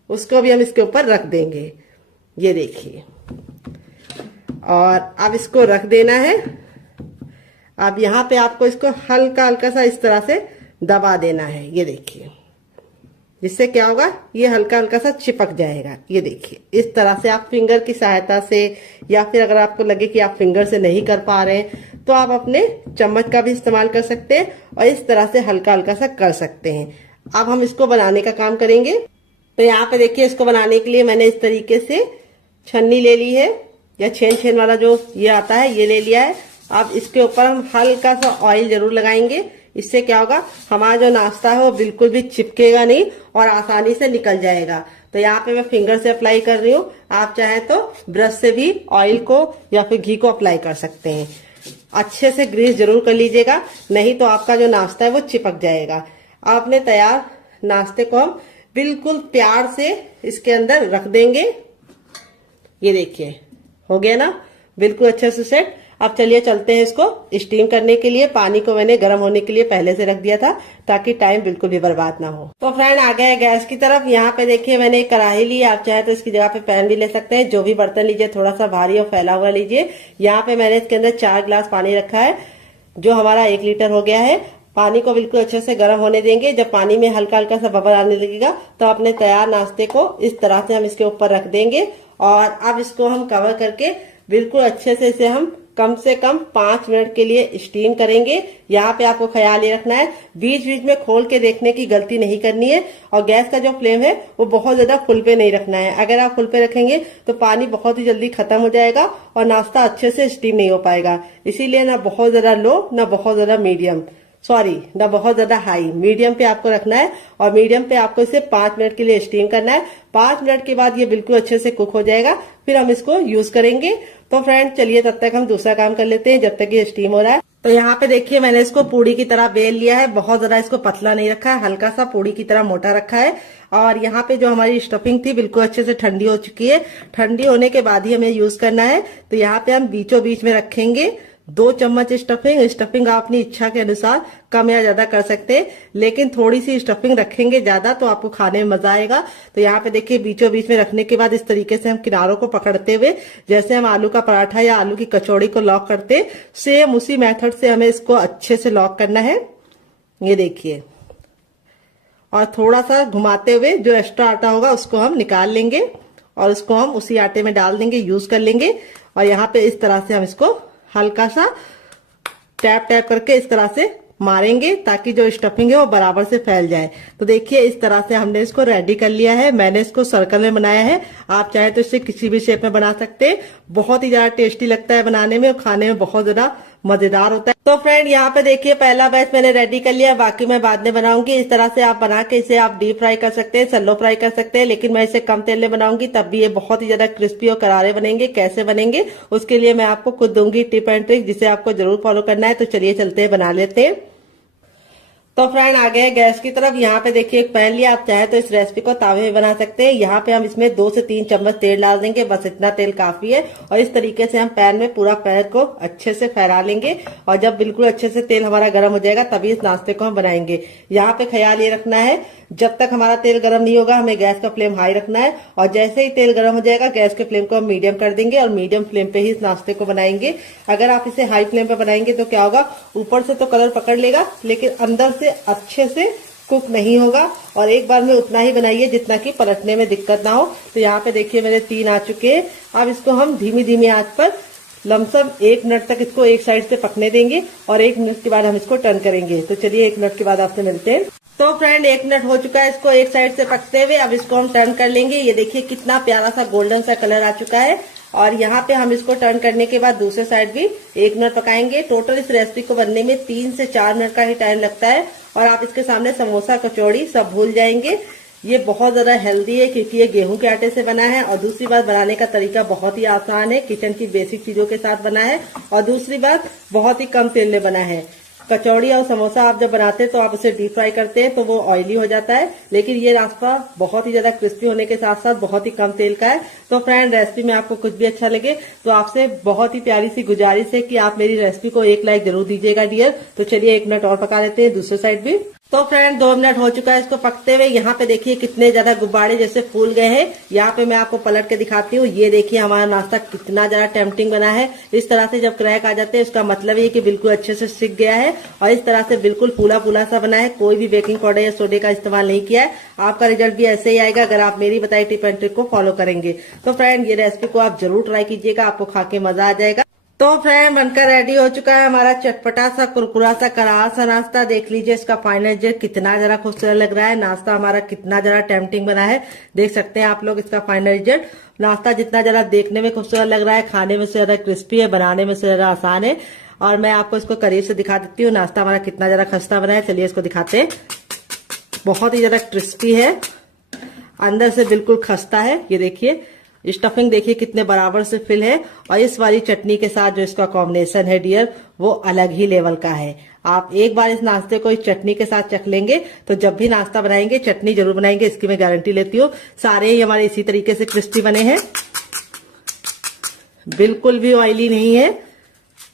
उसको भी हम इसके ऊपर रख देंगे। ये देखिए, और अब इसको रख देना है। अब यहाँ पे आपको इसको हल्का हल्का सा इस तरह से दबा देना है। ये देखिए, जिससे क्या होगा, ये हल्का हल्का सा चिपक जाएगा। ये देखिए, इस तरह से आप फिंगर की सहायता से, या फिर अगर आपको लगे कि आप फिंगर से नहीं कर पा रहे हैं तो आप अपने चम्मच का भी इस्तेमाल कर सकते हैं और इस तरह से हल्का हल्का सा कर सकते हैं। अब हम इसको बनाने का काम करेंगे। तो यहाँ पे देखिए, इसको बनाने के लिए मैंने इस तरीके से छन्नी ले ली है, या छेन वाला जो ये आता है ये ले लिया है। अब इसके ऊपर हम हल्का सा ऑयल जरूर लगाएंगे। इससे क्या होगा, हमारा जो नाश्ता है वो बिल्कुल भी चिपकेगा नहीं और आसानी से निकल जाएगा। तो यहाँ पे मैं फिंगर से अप्लाई कर रही हूँ। आप चाहे तो ब्रश से भी ऑयल को या फिर घी को अप्लाई कर सकते हैं। अच्छे से ग्रीस जरूर कर लीजिएगा, नहीं तो आपका जो नाश्ता है वो चिपक जाएगा। आपने तैयार नाश्ते को हम बिल्कुल प्यार से इसके अंदर रख देंगे। ये देखिए, हो गया ना बिल्कुल अच्छे से सेट। अब चलिए चलते हैं इसको स्टीम करने के लिए। पानी को मैंने गर्म होने के लिए पहले से रख दिया था ताकि टाइम बिल्कुल भी बर्बाद ना हो। तो फ्रेंड आ गए गैस की तरफ। यहाँ पे देखिए मैंने एक कढ़ाई ली। आप चाहे तो इसकी जगह पे पैन भी ले सकते हैं। जो भी बर्तन लीजिए थोड़ा सा भारी और फैला हुआ लीजिए। यहाँ पे मैंने इसके अंदर 4 गिलास पानी रखा है, जो हमारा 1 लीटर हो गया है। पानी को बिल्कुल अच्छे से गर्म होने देंगे। जब पानी में हल्का हल्का सा बबल आने लगेगा तो अपने तैयार नाश्ते को इस तरह से हम इसके ऊपर रख देंगे। और अब इसको हम कवर करके बिल्कुल अच्छे से इसे हम कम से कम 5 मिनट के लिए स्टीम करेंगे। यहाँ पे आपको ख्याल ये रखना है, बीच बीच में खोल के देखने की गलती नहीं करनी है। और गैस का जो फ्लेम है वो बहुत ज्यादा फुल पे नहीं रखना है। अगर आप फुल पे रखेंगे तो पानी बहुत ही जल्दी खत्म हो जाएगा और नाश्ता अच्छे से स्टीम नहीं हो पाएगा। इसीलिए ना बहुत ज्यादा लो, ना बहुत ज्यादा मीडियम, ना बहुत ज्यादा हाई, मीडियम पे आपको रखना है। और मीडियम पे आपको इसे 5 मिनट के लिए स्टीम करना है। 5 मिनट के बाद ये बिल्कुल अच्छे से कुक हो जाएगा, फिर हम इसको यूज करेंगे। तो फ्रेंड चलिए तब तक हम दूसरा काम कर लेते हैं जब तक ये स्टीम हो रहा है। तो यहाँ पे देखिए मैंने इसको पूड़ी की तरह बेल लिया है। बहुत ज्यादा इसको पतला नहीं रखा है, हल्का सा पूड़ी की तरह मोटा रखा है। और यहाँ पे जो हमारी स्टफिंग थी बिल्कुल अच्छे से ठंडी हो चुकी है। ठंडी होने के बाद ही हमें यूज करना है। तो यहाँ पे हम बीचों बीच में रखेंगे 2 चम्मच स्टफिंग आप अपनी इच्छा के अनुसार कम या ज्यादा कर सकते हैं, लेकिन थोड़ी सी स्टफिंग रखेंगे ज्यादा तो आपको खाने में मजा आएगा। तो यहाँ पे देखिए बीचों बीच में रखने के बाद इस तरीके से हम किनारों को पकड़ते हुए, जैसे हम आलू का पराठा या आलू की कचौड़ी को लॉक करते, सेम उसी मेथड से हमें इसको अच्छे से लॉक करना है। ये देखिए, और थोड़ा सा घुमाते हुए जो एक्स्ट्रा आटा होगा उसको हम निकाल लेंगे और उसको हम उसी आटे में डाल देंगे, यूज कर लेंगे। और यहाँ पे इस तरह से हम इसको हल्का सा टैप टैप करके इस तरह से मारेंगे ताकि जो स्टफिंग है वो बराबर से फैल जाए। तो देखिए इस तरह से हमने इसको रेडी कर लिया है। मैंने इसको सर्कल में बनाया है, आप चाहे तो इसे किसी भी शेप में बना सकते हैं। बहुत ही ज्यादा टेस्टी लगता है बनाने में और खाने में बहुत ज्यादा मजेदार होता है। तो फ्रेंड यहाँ पे देखिए पहला बैच मैंने रेडी कर लिया, बाकी मैं बाद में बनाऊंगी। इस तरह से आप बना के इसे आप डीप फ्राई कर सकते हैं, सैलो फ्राई कर सकते हैं, लेकिन मैं इसे कम तेल में बनाऊंगी, तब भी ये बहुत ही ज्यादा क्रिस्पी और करारे बनेंगे। कैसे बनेंगे उसके लिए मैं आपको खुद दूंगी टिप एंड ट्रिक, जिसे आपको जरूर फॉलो करना है। तो चलिए चलते हैं, बना लेते हैं। तो फ्रेंड आ गए गैस की तरफ। यहाँ पे देखिए एक पैन लिया, आप चाहे तो इस रेसिपी को तावे में बना सकते हैं। यहाँ पे हम इसमें 2 से 3 चम्मच तेल डाल देंगे, बस इतना तेल काफी है। और इस तरीके से हम पैन में पूरा पैन को अच्छे से फैला लेंगे, और जब बिल्कुल अच्छे से तेल हमारा गर्म हो जाएगा तभी इस नाश्ते को हम बनाएंगे। यहाँ पे ख्याल ये रखना है, जब तक हमारा तेल गर्म नहीं होगा हमें गैस का फ्लेम हाई रखना है, और जैसे ही तेल गर्म हो जाएगा गैस के फ्लेम को हम मीडियम कर देंगे, और मीडियम फ्लेम पे ही इस नाश्ते को बनाएंगे। अगर आप इसे हाई फ्लेम पे बनाएंगे तो क्या होगा, ऊपर से तो कलर पकड़ लेगा लेकिन अंदर से अच्छे से कुक नहीं होगा। और एक बार में उतना ही बनाइए जितना कि पलटने में दिक्कत ना हो। तो यहाँ पे देखिए मेरे 3 आ चुके हैं। अब इसको हम धीमी धीमी आंच पर लमसम 1 मिनट तक इसको एक साइड से पकने देंगे, और 1 मिनट के बाद हम इसको टर्न करेंगे। तो चलिए 1 मिनट के बाद आपसे मिलते हैं। तो फ्रेंड 1 मिनट हो चुका है इसको एक साइड से पकते हुए। अब इसको हम टर्न कर लेंगे। ये देखिए कितना प्यारा सा गोल्डन सा कलर आ चुका है, और यहाँ पे हम इसको टर्न करने के बाद दूसरे साइड भी 1 मिनट पकाएंगे। टोटल इस रेसिपी को बनने में 3 से 4 मिनट का ही टाइम लगता है, और आप इसके सामने समोसा कचौड़ी सब भूल जाएंगे। ये बहुत ज्यादा हेल्दी है क्योंकि ये गेहूं के आटे से बना है, और दूसरी बात बनाने का तरीका बहुत ही आसान है, किचन की बेसिक चीजों के साथ बना है, और दूसरी बात बहुत ही कम तेल में बना है। कचौड़ी और समोसा आप जब बनाते हैं तो आप उसे डीप फ्राई करते हैं तो वो ऑयली हो जाता है, लेकिन ये नाश्ता बहुत ही ज्यादा क्रिस्पी होने के साथ साथ बहुत ही कम तेल का है। तो फ्रेंड रेसिपी में आपको कुछ भी अच्छा लगे तो आपसे बहुत ही प्यारी सी गुजारिश है कि आप मेरी रेसिपी को 1 लाइक जरूर दीजिएगा डियर। तो चलिए 1 मिनट और पका लेते हैं दूसरे साइड भी। तो फ्रेंड 2 मिनट हो चुका है इसको पकते हुए। यहाँ पे देखिए कितने ज्यादा गुब्बारे जैसे फूल गए हैं। यहाँ पे मैं आपको पलट के दिखाती हूँ। ये देखिए हमारा नाश्ता कितना ज्यादा टेम्पटिंग बना है। इस तरह से जब क्रैक आ जाते हैं उसका मतलब ये कि बिल्कुल अच्छे से सिक गया है, और इस तरह से बिल्कुल फूला फूला सा बना है। कोई भी बेकिंग पाउडर या सोडे का इस्तेमाल नहीं किया है। आपका रिजल्ट भी ऐसे ही आएगा अगर आप मेरी बताई टिप एंड ट्रिक को फॉलो करेंगे। तो फ्रेंड ये रेसिपी को आप जरूर ट्राई कीजिएगा, आपको खा के मजा आ जाएगा। तो फ्रेंड बनकर रेडी हो चुका है हमारा चटपटा सा कुरकुरा सा करारा सा नाश्ता। देख लीजिए इसका फाइनल रिजल्ट कितना जरा खूबसूरत लग रहा है। नाश्ता हमारा कितना जरा टेम्पटिंग बना है, देख सकते हैं आप लोग इसका फाइनल रिजल्ट। नाश्ता जितना जरा देखने में खूबसूरत लग रहा है, खाने में से ज्यादा क्रिस्पी है, बनाने में से ज्यादा आसान है। और मैं आपको इसको करीब से दिखा देती हूँ नाश्ता हमारा कितना जरा खस्ता बना है। चलिए इसको दिखाते हैं। बहुत ही ज्यादा क्रिस्पी है, अंदर से बिल्कुल खस्ता है। ये देखिए स्टफिंग देखिए कितने बराबर से फिल है, और इस वाली चटनी के साथ जो इसका कॉम्बिनेशन है डियर वो अलग ही लेवल का है। आप एक बार इस नाश्ते को इस चटनी के साथ चख लेंगे तो जब भी नाश्ता बनाएंगे चटनी जरूर बनाएंगे, इसकी मैं गारंटी लेती हूँ। सारे ही हमारे इसी तरीके से क्रिस्पी बने हैं, बिल्कुल भी ऑयली नहीं है,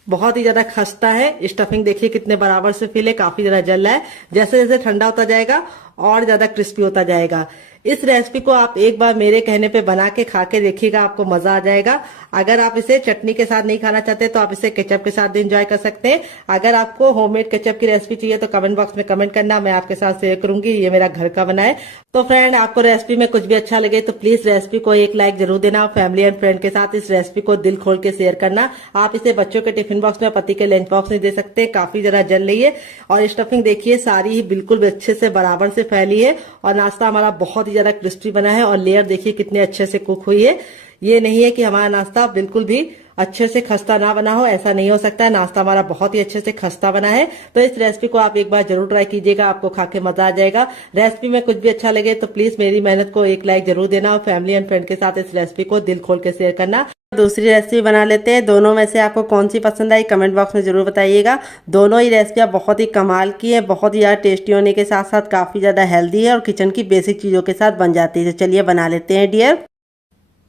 बहुत ही ज्यादा खस्ता है। स्टफिंग देखिए कितने बराबर से फिल है, काफी ज्यादा जल रहा है। जैसे जैसे ठंडा होता जाएगा और ज्यादा क्रिस्पी होता जाएगा। इस रेसिपी को आप एक बार मेरे कहने पे बना के खा के देखिएगा, आपको मजा आ जाएगा। अगर आप इसे चटनी के साथ नहीं खाना चाहते तो आप इसे केचप के साथ भी एंजॉय कर सकते हैं। अगर आपको होममेड केचप की रेसिपी चाहिए तो कमेंट बॉक्स में कमेंट करना, मैं आपके साथ शेयर करूंगी। ये मेरा घर का बना है। तो फ्रेंड आपको रेसिपी में कुछ भी अच्छा लगे तो प्लीज रेसिपी को 1 लाइक जरूर देना। फैमिली एंड फ्रेंड के साथ इस रेसिपी को दिल खोल के शेयर करना। आप इसे बच्चों के टिफिन बॉक्स में, पति के लंच बॉक्स में दे सकते हैं। काफी जरा जल रही है, और स्टफिंग देखिए सारी ही बिल्कुल अच्छे से बराबर से फैली है, और नाश्ता हमारा बहुत ही ज्यादा क्रिस्पी बना है, और लेयर देखिए कितने अच्छे से कुक हुई है। ये नहीं है कि हमारा नाश्ता बिल्कुल भी अच्छे से खस्ता ना बना हो, ऐसा नहीं हो सकता। नाश्ता हमारा बहुत ही अच्छे से खस्ता बना है। तो इस रेसिपी को आप एक बार जरूर ट्राई कीजिएगा, आपको खा के मजा आ जाएगा। रेसिपी में कुछ भी अच्छा लगे तो प्लीज मेरी मेहनत को 1 लाइक जरूर देना, और फैमिली एंड फ्रेंड के साथ इस रेसिपी को दिल खोल के शेयर करना। दूसरी रेसिपी बना लेते हैं। दोनों में से आपको कौन सी पसंद आई कमेंट बॉक्स में जरूर बताइएगा। दोनों ही रेसिपियां बहुत ही कमाल की है, बहुत ही ज्यादा टेस्टी होने के साथ साथ काफी ज्यादा हेल्दी है, और किचन की बेसिक चीजों के साथ बन जाती है। तो चलिए बना लेते हैं डियर।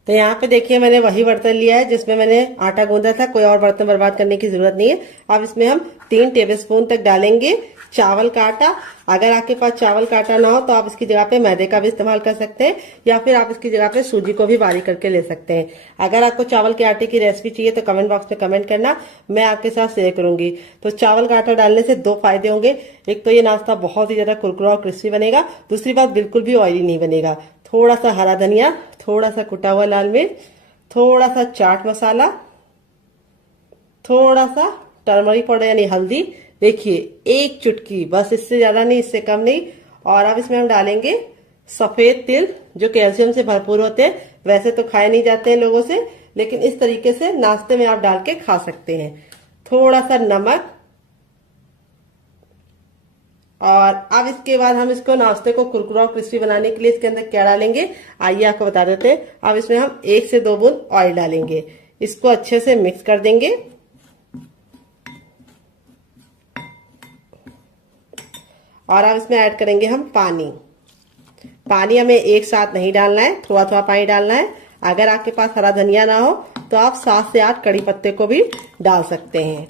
तो यहाँ पे देखिए मैंने वही बर्तन लिया है जिसमें मैंने आटा गूंदा था, कोई और बर्तन बर्बाद करने की जरूरत नहीं है। अब इसमें हम 3 टेबलस्पून तक डालेंगे चावल का आटा। अगर आपके पास चावल का आटा ना हो तो आप इसकी जगह पे मैदे का भी इस्तेमाल कर सकते हैं, या फिर आप इसकी जगह पे सूजी को भी बारीक करके ले सकते हैं। अगर आपको चावल के आटे की रेसिपी चाहिए तो कमेंट बॉक्स में कमेंट करना, मैं आपके साथ शेयर करूंगी। तो चावल का आटा डालने से 2 फायदे होंगे। एक तो ये नाश्ता बहुत ही ज्यादा कुरकुरा और क्रिस्पी बनेगा, दूसरी बात बिल्कुल भी ऑयली नहीं बनेगा। थोड़ा सा हरा धनिया, थोड़ा सा कुटा हुआ लाल मिर्च, थोड़ा सा चाट मसाला, थोड़ा सा टर्मरिक पाउडर यानी हल्दी, देखिए 1 चुटकी, बस इससे ज्यादा नहीं, इससे कम नहीं। और अब इसमें हम डालेंगे सफेद तिल जो कैल्शियम से भरपूर होते हैं। वैसे तो खाए नहीं जाते हैं लोगों से, लेकिन इस तरीके से नाश्ते में आप डाल के खा सकते हैं। थोड़ा सा नमक, और अब इसके बाद हम इसको नाश्ते को कुरकुरा और क्रिस्पी बनाने के लिए इसके अंदर क्या डालेंगे आइए आपको बता देते हैं। अब इसमें हम 1 से 2 बूंद ऑयल डालेंगे, इसको अच्छे से मिक्स कर देंगे। और अब इसमें ऐड करेंगे हम पानी। पानी हमें एक साथ नहीं डालना है, थोड़ा थोड़ा पानी डालना है। अगर आपके पास हरा धनिया ना हो तो आप 7 से 8 कड़ी पत्ते को भी डाल सकते हैं।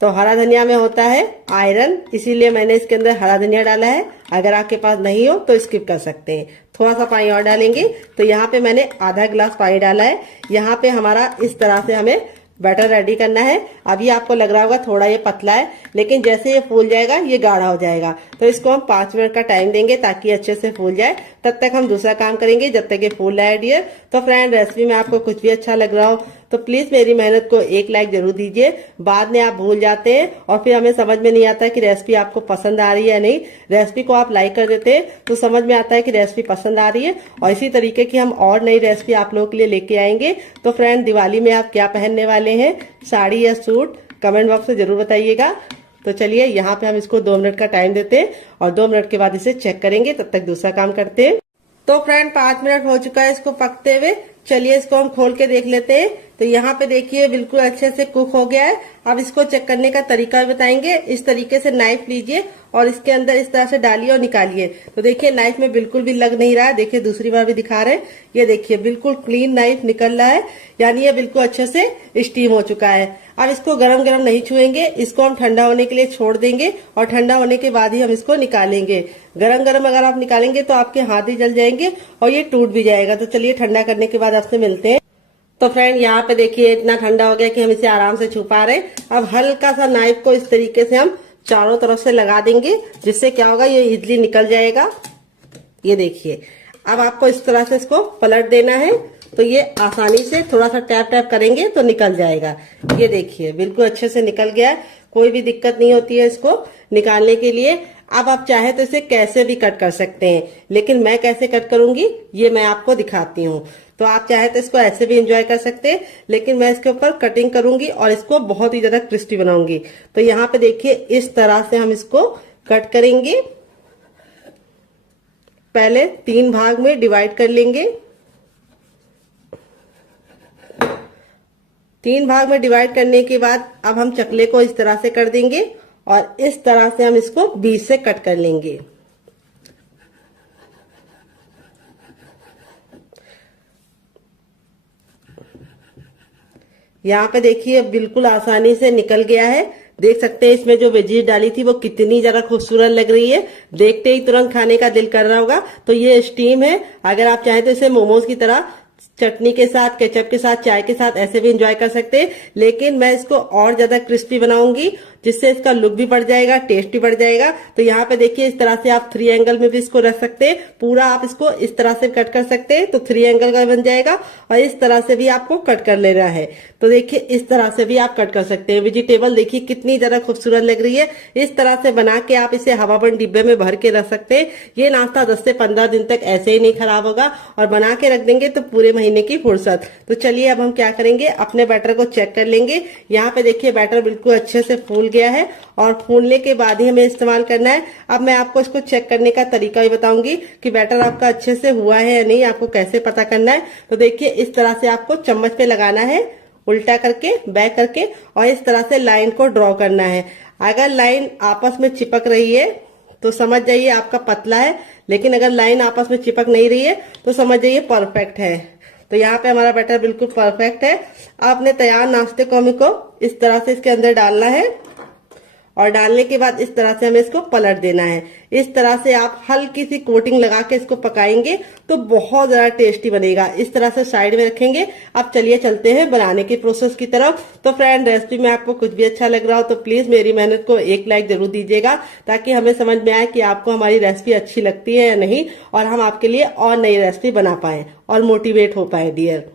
तो हरा धनिया में होता है आयरन, इसीलिए मैंने इसके अंदर हरा धनिया डाला है। अगर आपके पास नहीं हो तो स्किप कर सकते हैं। थोड़ा सा पानी और डालेंगे। तो यहाँ पे मैंने आधा गिलास पानी डाला है। यहाँ पे हमारा इस तरह से हमें बैटर रेडी करना है। अभी आपको लग रहा होगा थोड़ा ये पतला है, लेकिन जैसे ये फूल जाएगा ये गाढ़ा हो जाएगा। तो इसको हम 5 मिनट का टाइम देंगे ताकि अच्छे से फूल जाए। तब तक हम दूसरा काम करेंगे जब तक ये फूल रहा है डियर। तो फ्रेंड, रेसिपी में आपको कुछ भी अच्छा लग रहा हो तो प्लीज मेरी मेहनत को एक लाइक जरूर दीजिए। बाद में आप भूल जाते हैं और फिर हमें समझ में नहीं आता कि रेसिपी आपको पसंद आ रही है या नहीं। रेसिपी को आप लाइक कर देते हैं तो समझ में आता है कि रेसिपी पसंद आ रही है। और इसी तरीके की हम और नई रेसिपी आप लोगों के लिए लेके आएंगे। तो फ्रेंड, दिवाली में आप क्या पहनने वाले हैं, साड़ी या सूट, कमेंट बॉक्स में जरूर बताइएगा। तो चलिए यहाँ पे हम इसको 2 मिनट का टाइम देते हैं और 2 मिनट के बाद इसे चेक करेंगे। तब तक दूसरा काम करते हैं। तो फ्रेंड, 5 मिनट हो चुका है इसको पकते हुए। चलिए इसको हम खोल के देख लेते हैं। तो यहाँ पे देखिए बिल्कुल अच्छे से कुक हो गया है। अब इसको चेक करने का तरीका भी बताएंगे। इस तरीके से नाइफ लीजिए और इसके अंदर इस तरह से डालिए और निकालिए। तो देखिए नाइफ में बिल्कुल भी लग नहीं रहा है। देखिए दूसरी बार भी दिखा रहे हैं, ये देखिए बिल्कुल क्लीन नाइफ निकल रहा है, यानी ये बिल्कुल अच्छे से स्टीम हो चुका है। अब इसको गरम गरम नहीं छुएंगे, इसको हम ठंडा होने के लिए छोड़ देंगे और ठंडा होने के बाद ही हम इसको निकालेंगे। गरम गरम अगर आप निकालेंगे तो आपके हाथ ही जल जाएंगे और ये टूट भी जाएगा। तो चलिए ठंडा करने के बाद आपसे मिलते हैं। तो फ्रेंड, यहाँ पे देखिए इतना ठंडा हो गया कि हम इसे आराम से छू पा रहे हैं। अब हल्का सा नाइफ को इस तरीके से हम चारों तरफ से लगा देंगे, जिससे क्या होगा ये इजली निकल जाएगा। ये देखिए, अब आपको इस तरह से इसको पलट देना है। तो ये आसानी से थोड़ा सा टैप टैप करेंगे तो निकल जाएगा। ये देखिए बिल्कुल अच्छे से निकल गया है, कोई भी दिक्कत नहीं होती है इसको निकालने के लिए। अब आप चाहे तो इसे कैसे भी कट कर सकते हैं, लेकिन मैं कैसे कट करूंगी ये मैं आपको दिखाती हूँ। तो आप चाहे तो इसको ऐसे भी एंजॉय कर सकते हैं, लेकिन मैं इसके ऊपर कटिंग करूंगी और इसको बहुत ही ज्यादा क्रिस्पी बनाऊंगी। तो यहाँ पे देखिए इस तरह से हम इसको कट करेंगे। पहले 3 भाग में डिवाइड कर लेंगे। 3 भाग में डिवाइड करने के बाद अब हम चकले को इस तरह से कर देंगे और इस तरह से हम इसको बीच से कट कर लेंगे। यहाँ पे देखिए बिल्कुल आसानी से निकल गया है। देख सकते हैं इसमें जो वेजीज डाली थी वो कितनी ज्यादा खूबसूरत लग रही है। देखते ही तुरंत खाने का दिल कर रहा होगा। तो ये स्टीम है। अगर आप चाहें तो इसे मोमोज की तरह चटनी के साथ, केचप के साथ, चाय के साथ ऐसे भी एंजॉय कर सकते हैं, लेकिन मैं इसको और ज्यादा क्रिस्पी बनाऊंगी, जिससे इसका लुक भी बढ़ जाएगा, टेस्ट भी बढ़ जाएगा। तो यहाँ पे देखिए इस तरह से आप 3 एंगल में भी इसको रख सकते हैं। पूरा आप इसको इस तरह से कट कर सकते हैं तो 3 एंगल का बन जाएगा। और इस तरह से भी आपको कट कर लेना है। तो देखिए इस तरह से भी आप कट कर सकते हैं। वेजिटेबल देखिए कितनी ज्यादा खूबसूरत लग रही है। इस तरह से बना के आप इसे हवाबंद डिब्बे में भर के रख सकते हैं। ये नाश्ता 10 से 15 दिन तक ऐसे ही नहीं खराब होगा और बना के रख देंगे तो पूरे महीने की फुर्सत। तो चलिए अब हम क्या करेंगे, अपने बैटर को चेक कर लेंगे। यहाँ पे देखिए बैटर बिल्कुल अच्छे से फूल गया है और फूलने के बाद ही हमें इस्तेमाल करना है। अब मैं आपको इसको चेक करने का तरीका भी बताऊंगी कि बैटर आपका अच्छे से हुआ है या नहीं, आपको कैसे पता करना है। तो देखिए इस तरह से आपको चम्मच पे लगाना है, उल्टा करके, बैक करके, और इस तरह से लाइन को ड्रॉ करना है। अगर लाइन आपस में चिपक रही है तो समझ जाइए आपका पतला है, लेकिन अगर लाइन आपस में चिपक नहीं रही है तो समझ जाइए परफेक्ट है। तो यहाँ पे हमारा बैटर बिल्कुल परफेक्ट है। आपने तैयार नाश्ते को हमको इस तरह से इसके अंदर डालना है और डालने के बाद इस तरह से हमें इसको पलट देना है। इस तरह से आप हल्की सी कोटिंग लगा के इसको पकाएंगे तो बहुत ज्यादा टेस्टी बनेगा। इस तरह से साइड में रखेंगे। अब चलिए चलते हैं बनाने की प्रोसेस की तरफ। तो फ्रेंड, रेसिपी में आपको कुछ भी अच्छा लग रहा हो तो प्लीज मेरी मेहनत को एक लाइक जरूर दीजिएगा, ताकि हमें समझ में आए कि आपको हमारी रेसिपी अच्छी लगती है या नहीं, और हम आपके लिए और नई रेसिपी बना पाए और मोटिवेट हो पाए डियर।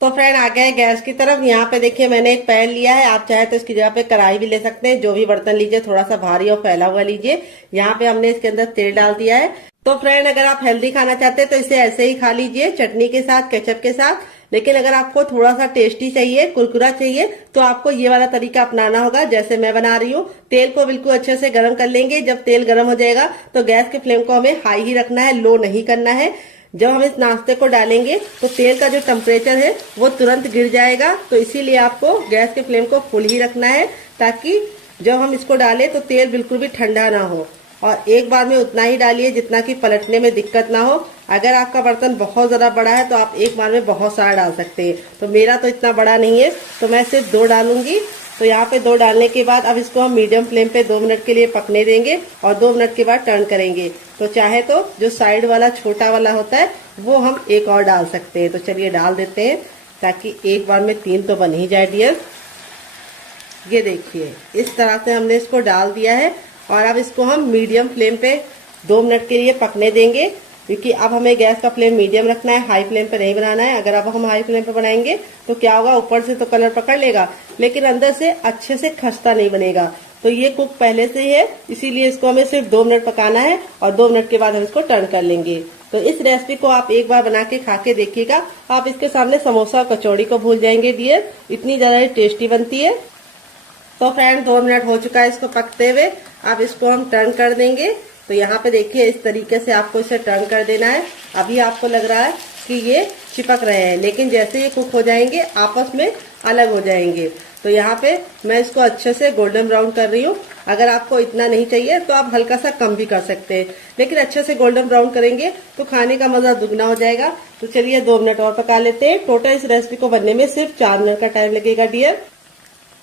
तो फ्रेंड आ गए गैस की तरफ। यहाँ पे देखिए मैंने एक पैन लिया है। आप चाहे तो इसकी जगह पे कढ़ाई भी ले सकते हैं। जो भी बर्तन लीजिए थोड़ा सा भारी और फैला हुआ लीजिए। यहाँ पे हमने इसके अंदर तेल डाल दिया है। तो फ्रेंड, अगर आप हेल्दी खाना चाहते हैं तो इसे ऐसे ही खा लीजिए, चटनी के साथ, केचप के साथ। लेकिन अगर आपको थोड़ा सा टेस्टी चाहिए, कुरकुरा चाहिए, तो आपको ये वाला तरीका अपनाना होगा जैसे मैं बना रही हूँ। तेल को बिल्कुल अच्छे से गर्म कर लेंगे। जब तेल गर्म हो जाएगा तो गैस के फ्लेम को हमें हाई ही रखना है, लो नहीं करना है। जब हम इस नाश्ते को डालेंगे तो तेल का जो टेम्परेचर है वो तुरंत गिर जाएगा, तो इसीलिए आपको गैस के फ्लेम को फुल ही रखना है, ताकि जब हम इसको डालें तो तेल बिल्कुल भी ठंडा ना हो। और एक बार में उतना ही डालिए जितना कि पलटने में दिक्कत ना हो। अगर आपका बर्तन बहुत ज्यादा बड़ा है तो आप एक बार में बहुत सारा डाल सकते हैं, तो मेरा तो इतना बड़ा नहीं है, तो मैं सिर्फ 2 डालूंगी। तो यहाँ पे 2 डालने के बाद अब इसको हम मीडियम फ्लेम पे 2 मिनट के लिए पकने देंगे और 2 मिनट के बाद टर्न करेंगे। तो चाहे तो जो साइड वाला छोटा वाला होता है वो हम एक और डाल सकते हैं। तो चलिए डाल देते हैं, ताकि एक बार में 3 तो बन ही जाए डियर। ये देखिए इस तरह से हमने इसको डाल दिया है और अब इसको हम मीडियम फ्लेम पे 2 मिनट के लिए पकने देंगे, क्योंकि अब हमें गैस का फ्लेम मीडियम रखना है, हाई फ्लेम पे नहीं बनाना है। अगर अब हम हाई फ्लेम पे बनाएंगे तो क्या होगा, ऊपर से तो कलर पकड़ लेगा लेकिन अंदर से अच्छे से खस्ता नहीं बनेगा। तो ये कुक पहले से ही है, इसीलिए इसको हमें सिर्फ 2 मिनट पकाना है और 2 मिनट के बाद हम इसको टर्न कर लेंगे। तो इस रेसिपी को आप एक बार बना के खा के देखिएगा, आप इसके सामने समोसा और कचौड़ी को भूल जाएंगे डियर, इतनी ज्यादा टेस्टी बनती है। तो फ्रेंड 2 मिनट हो चुका है इसको पकते हुए, अब इसको हम टर्न कर देंगे। तो यहाँ पे देखिए इस तरीके से आपको इसे टर्न कर देना है। अभी आपको लग रहा है कि ये चिपक रहे हैं, लेकिन जैसे ये कुक हो जाएंगे आपस में अलग हो जाएंगे। तो यहाँ पे मैं इसको अच्छे से गोल्डन ब्राउन कर रही हूँ। अगर आपको इतना नहीं चाहिए तो आप हल्का सा कम भी कर सकते हैं, लेकिन अच्छे से गोल्डन ब्राउन करेंगे तो खाने का मजा दुगना हो जाएगा। तो चलिए 2 मिनट और पका लेते हैं। टोटल इस रेसिपी को बनने में सिर्फ 4 मिनट का टाइम लगेगा डियर।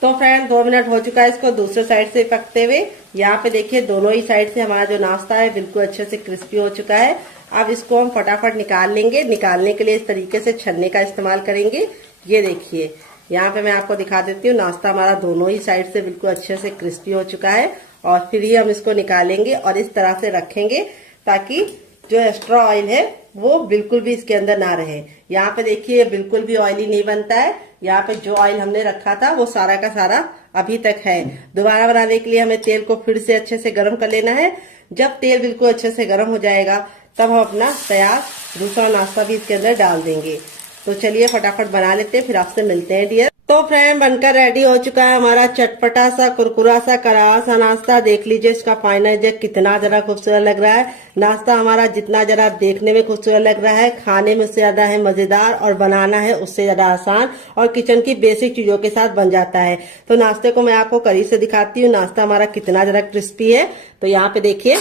तो फ्रेंड 2 मिनट हो चुका है इसको दूसरे साइड से पकते हुए। यहाँ पे देखिए दोनों ही साइड से हमारा जो नाश्ता है बिल्कुल अच्छे से क्रिस्पी हो चुका है। अब इसको हम फटाफट निकाल लेंगे। निकालने के लिए इस तरीके से छन्ने का इस्तेमाल करेंगे। ये देखिए यहाँ पे मैं आपको दिखा देती हूँ, नाश्ता हमारा दोनों ही साइड से बिल्कुल अच्छे से क्रिस्पी हो चुका है। और फिर ही हम इसको निकालेंगे और इस तरह से रखेंगे ताकि जो एक्स्ट्रा ऑयल है वो बिल्कुल भी इसके अंदर ना रहे। यहाँ पे देखिए बिल्कुल भी ऑयली नहीं बनता है। यहाँ पे जो ऑयल हमने रखा था वो सारा का सारा अभी तक है। दोबारा बनाने के लिए हमें तेल को फिर से अच्छे से गर्म कर लेना है। जब तेल बिल्कुल अच्छे से गर्म हो जाएगा तब हम अपना तैयार दूसरा नाश्ता भी इसके अंदर डाल देंगे। तो चलिए फटाफट बना लेते हैं, फिर आपसे मिलते हैं डियर। तो फ्रेंड बनकर रेडी हो चुका है हमारा चटपटा सा कुरकुरा सा करारा सा नाश्ता। देख लीजिए इसका फाइनल जग कितना जरा खूबसूरत लग रहा है। नाश्ता हमारा जितना जरा देखने में खूबसूरत लग रहा है, खाने में उससे ज्यादा है मजेदार और बनाना है उससे ज्यादा आसान और किचन की बेसिक चीजों के साथ बन जाता है। तो नाश्ते को मैं आपको करीब से दिखाती हूँ, नाश्ता हमारा कितना जरा क्रिस्पी है। तो यहाँ पे देखिए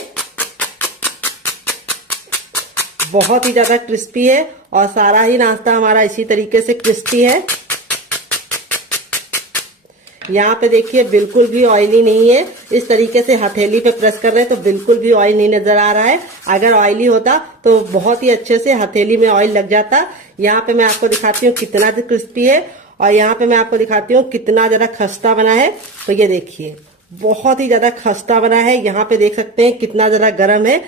बहुत ही ज्यादा क्रिस्पी है और सारा ही नाश्ता हमारा इसी तरीके से क्रिस्पी है। यहाँ पे देखिए बिल्कुल भी ऑयली नहीं है। इस तरीके से हथेली पे प्रेस कर रहे हैं तो बिल्कुल भी ऑयल नहीं नजर आ रहा है। अगर ऑयली होता तो बहुत ही अच्छे से हथेली में ऑयल लग जाता। यहाँ पे मैं आपको दिखाती हूँ कितना क्रिस्पी है और यहाँ पे मैं आपको दिखाती हूँ कितना ज्यादा खस्ता बना है। तो ये देखिए बहुत ही ज्यादा खस्ता बना है। यहाँ पे देख सकते हैं कितना ज्यादा गर्म है।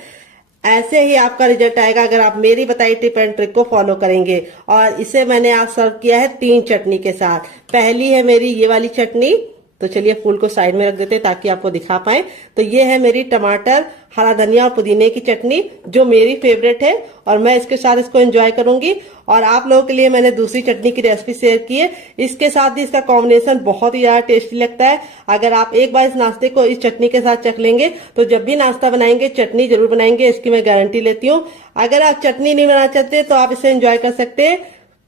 ऐसे ही आपका रिजल्ट आएगा अगर आप मेरी बताई टिप एंड ट्रिक को फॉलो करेंगे। और इसे मैंने आज सर्व किया है 3 चटनी के साथ। पहली है मेरी ये वाली चटनी, तो चलिए फूल को साइड में रख देते हैं ताकि आपको दिखा पाए। तो ये है मेरी टमाटर, हरा धनिया और पुदीने की चटनी जो मेरी फेवरेट है और मैं इसके साथ इसको एंजॉय करूंगी। और आप लोगों के लिए मैंने दूसरी चटनी की रेसिपी शेयर की है, इसके साथ भी इसका कॉम्बिनेशन बहुत ही ज्यादा टेस्टी लगता है। अगर आप एक बार इस नाश्ते को इस चटनी के साथ चख लेंगे तो जब भी नाश्ता बनाएंगे चटनी जरूर बनाएंगे, इसकी मैं गारंटी लेती हूँ। अगर आप चटनी नहीं बनाना चाहते तो आप इसे एंजॉय कर सकते हैं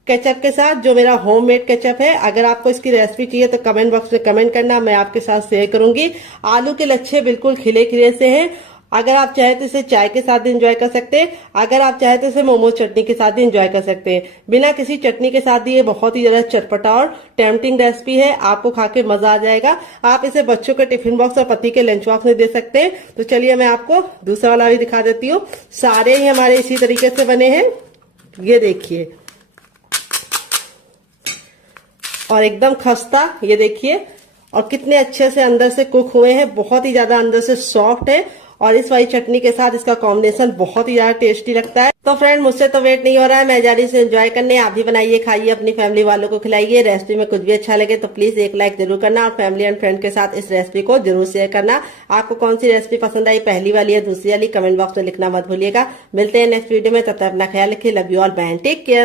केचप के साथ, जो मेरा होममेड केचप है। अगर आपको इसकी रेसिपी चाहिए तो कमेंट बॉक्स में कमेंट करना, मैं आपके साथ शेयर करूंगी। आलू के लच्छे बिल्कुल खिले खिले से हैं। अगर आप चाहे तो इसे चाय के साथ भी एंजॉय कर सकते हैं, अगर आप चाहे तो इसे मोमोज चटनी के साथ भी एंजॉय कर सकते हैं। बिना किसी चटनी के साथ भी ये बहुत ही ज्यादा चटपटा और टेम्पटिंग रेसिपी है, आपको खा के मजा आ जाएगा। आप इसे बच्चों के टिफिन बॉक्स और पति के लंच बॉक्स में दे सकते हैं। तो चलिए मैं आपको दूसरा वाला भी दिखा देती हूँ। सारे ही हमारे इसी तरीके से बने हैं, ये देखिए, और एकदम खस्ता, ये देखिए, और कितने अच्छे से अंदर से कुक हुए हैं, बहुत ही ज्यादा अंदर से सॉफ्ट है। और इस वाली चटनी के साथ इसका कॉम्बिनेशन बहुत ही ज्यादा टेस्टी लगता है। तो फ्रेंड मुझसे तो वेट नहीं हो रहा है, मैं जा रही से एंजॉय करने। आप भी बनाइए, खाइए, अपनी फैमिली वालों को खिलाइए। रेसिपी में कुछ भी अच्छा लगे तो प्लीज एक लाइक जरूर करना और फैमिली एंड फ्रेंड के साथ इस रेसिपी को जरूर शेयर करना। आपको कौन सी रेसिपी पसंद आई, पहली वाली या दूसरी वाली, कमेंट बॉक्स में लिखना मत भूलिएगा। मिलते हैं नेक्स्ट वीडियो में, तब तक अपना ख्याल रखिए। Love you all, bye, take care.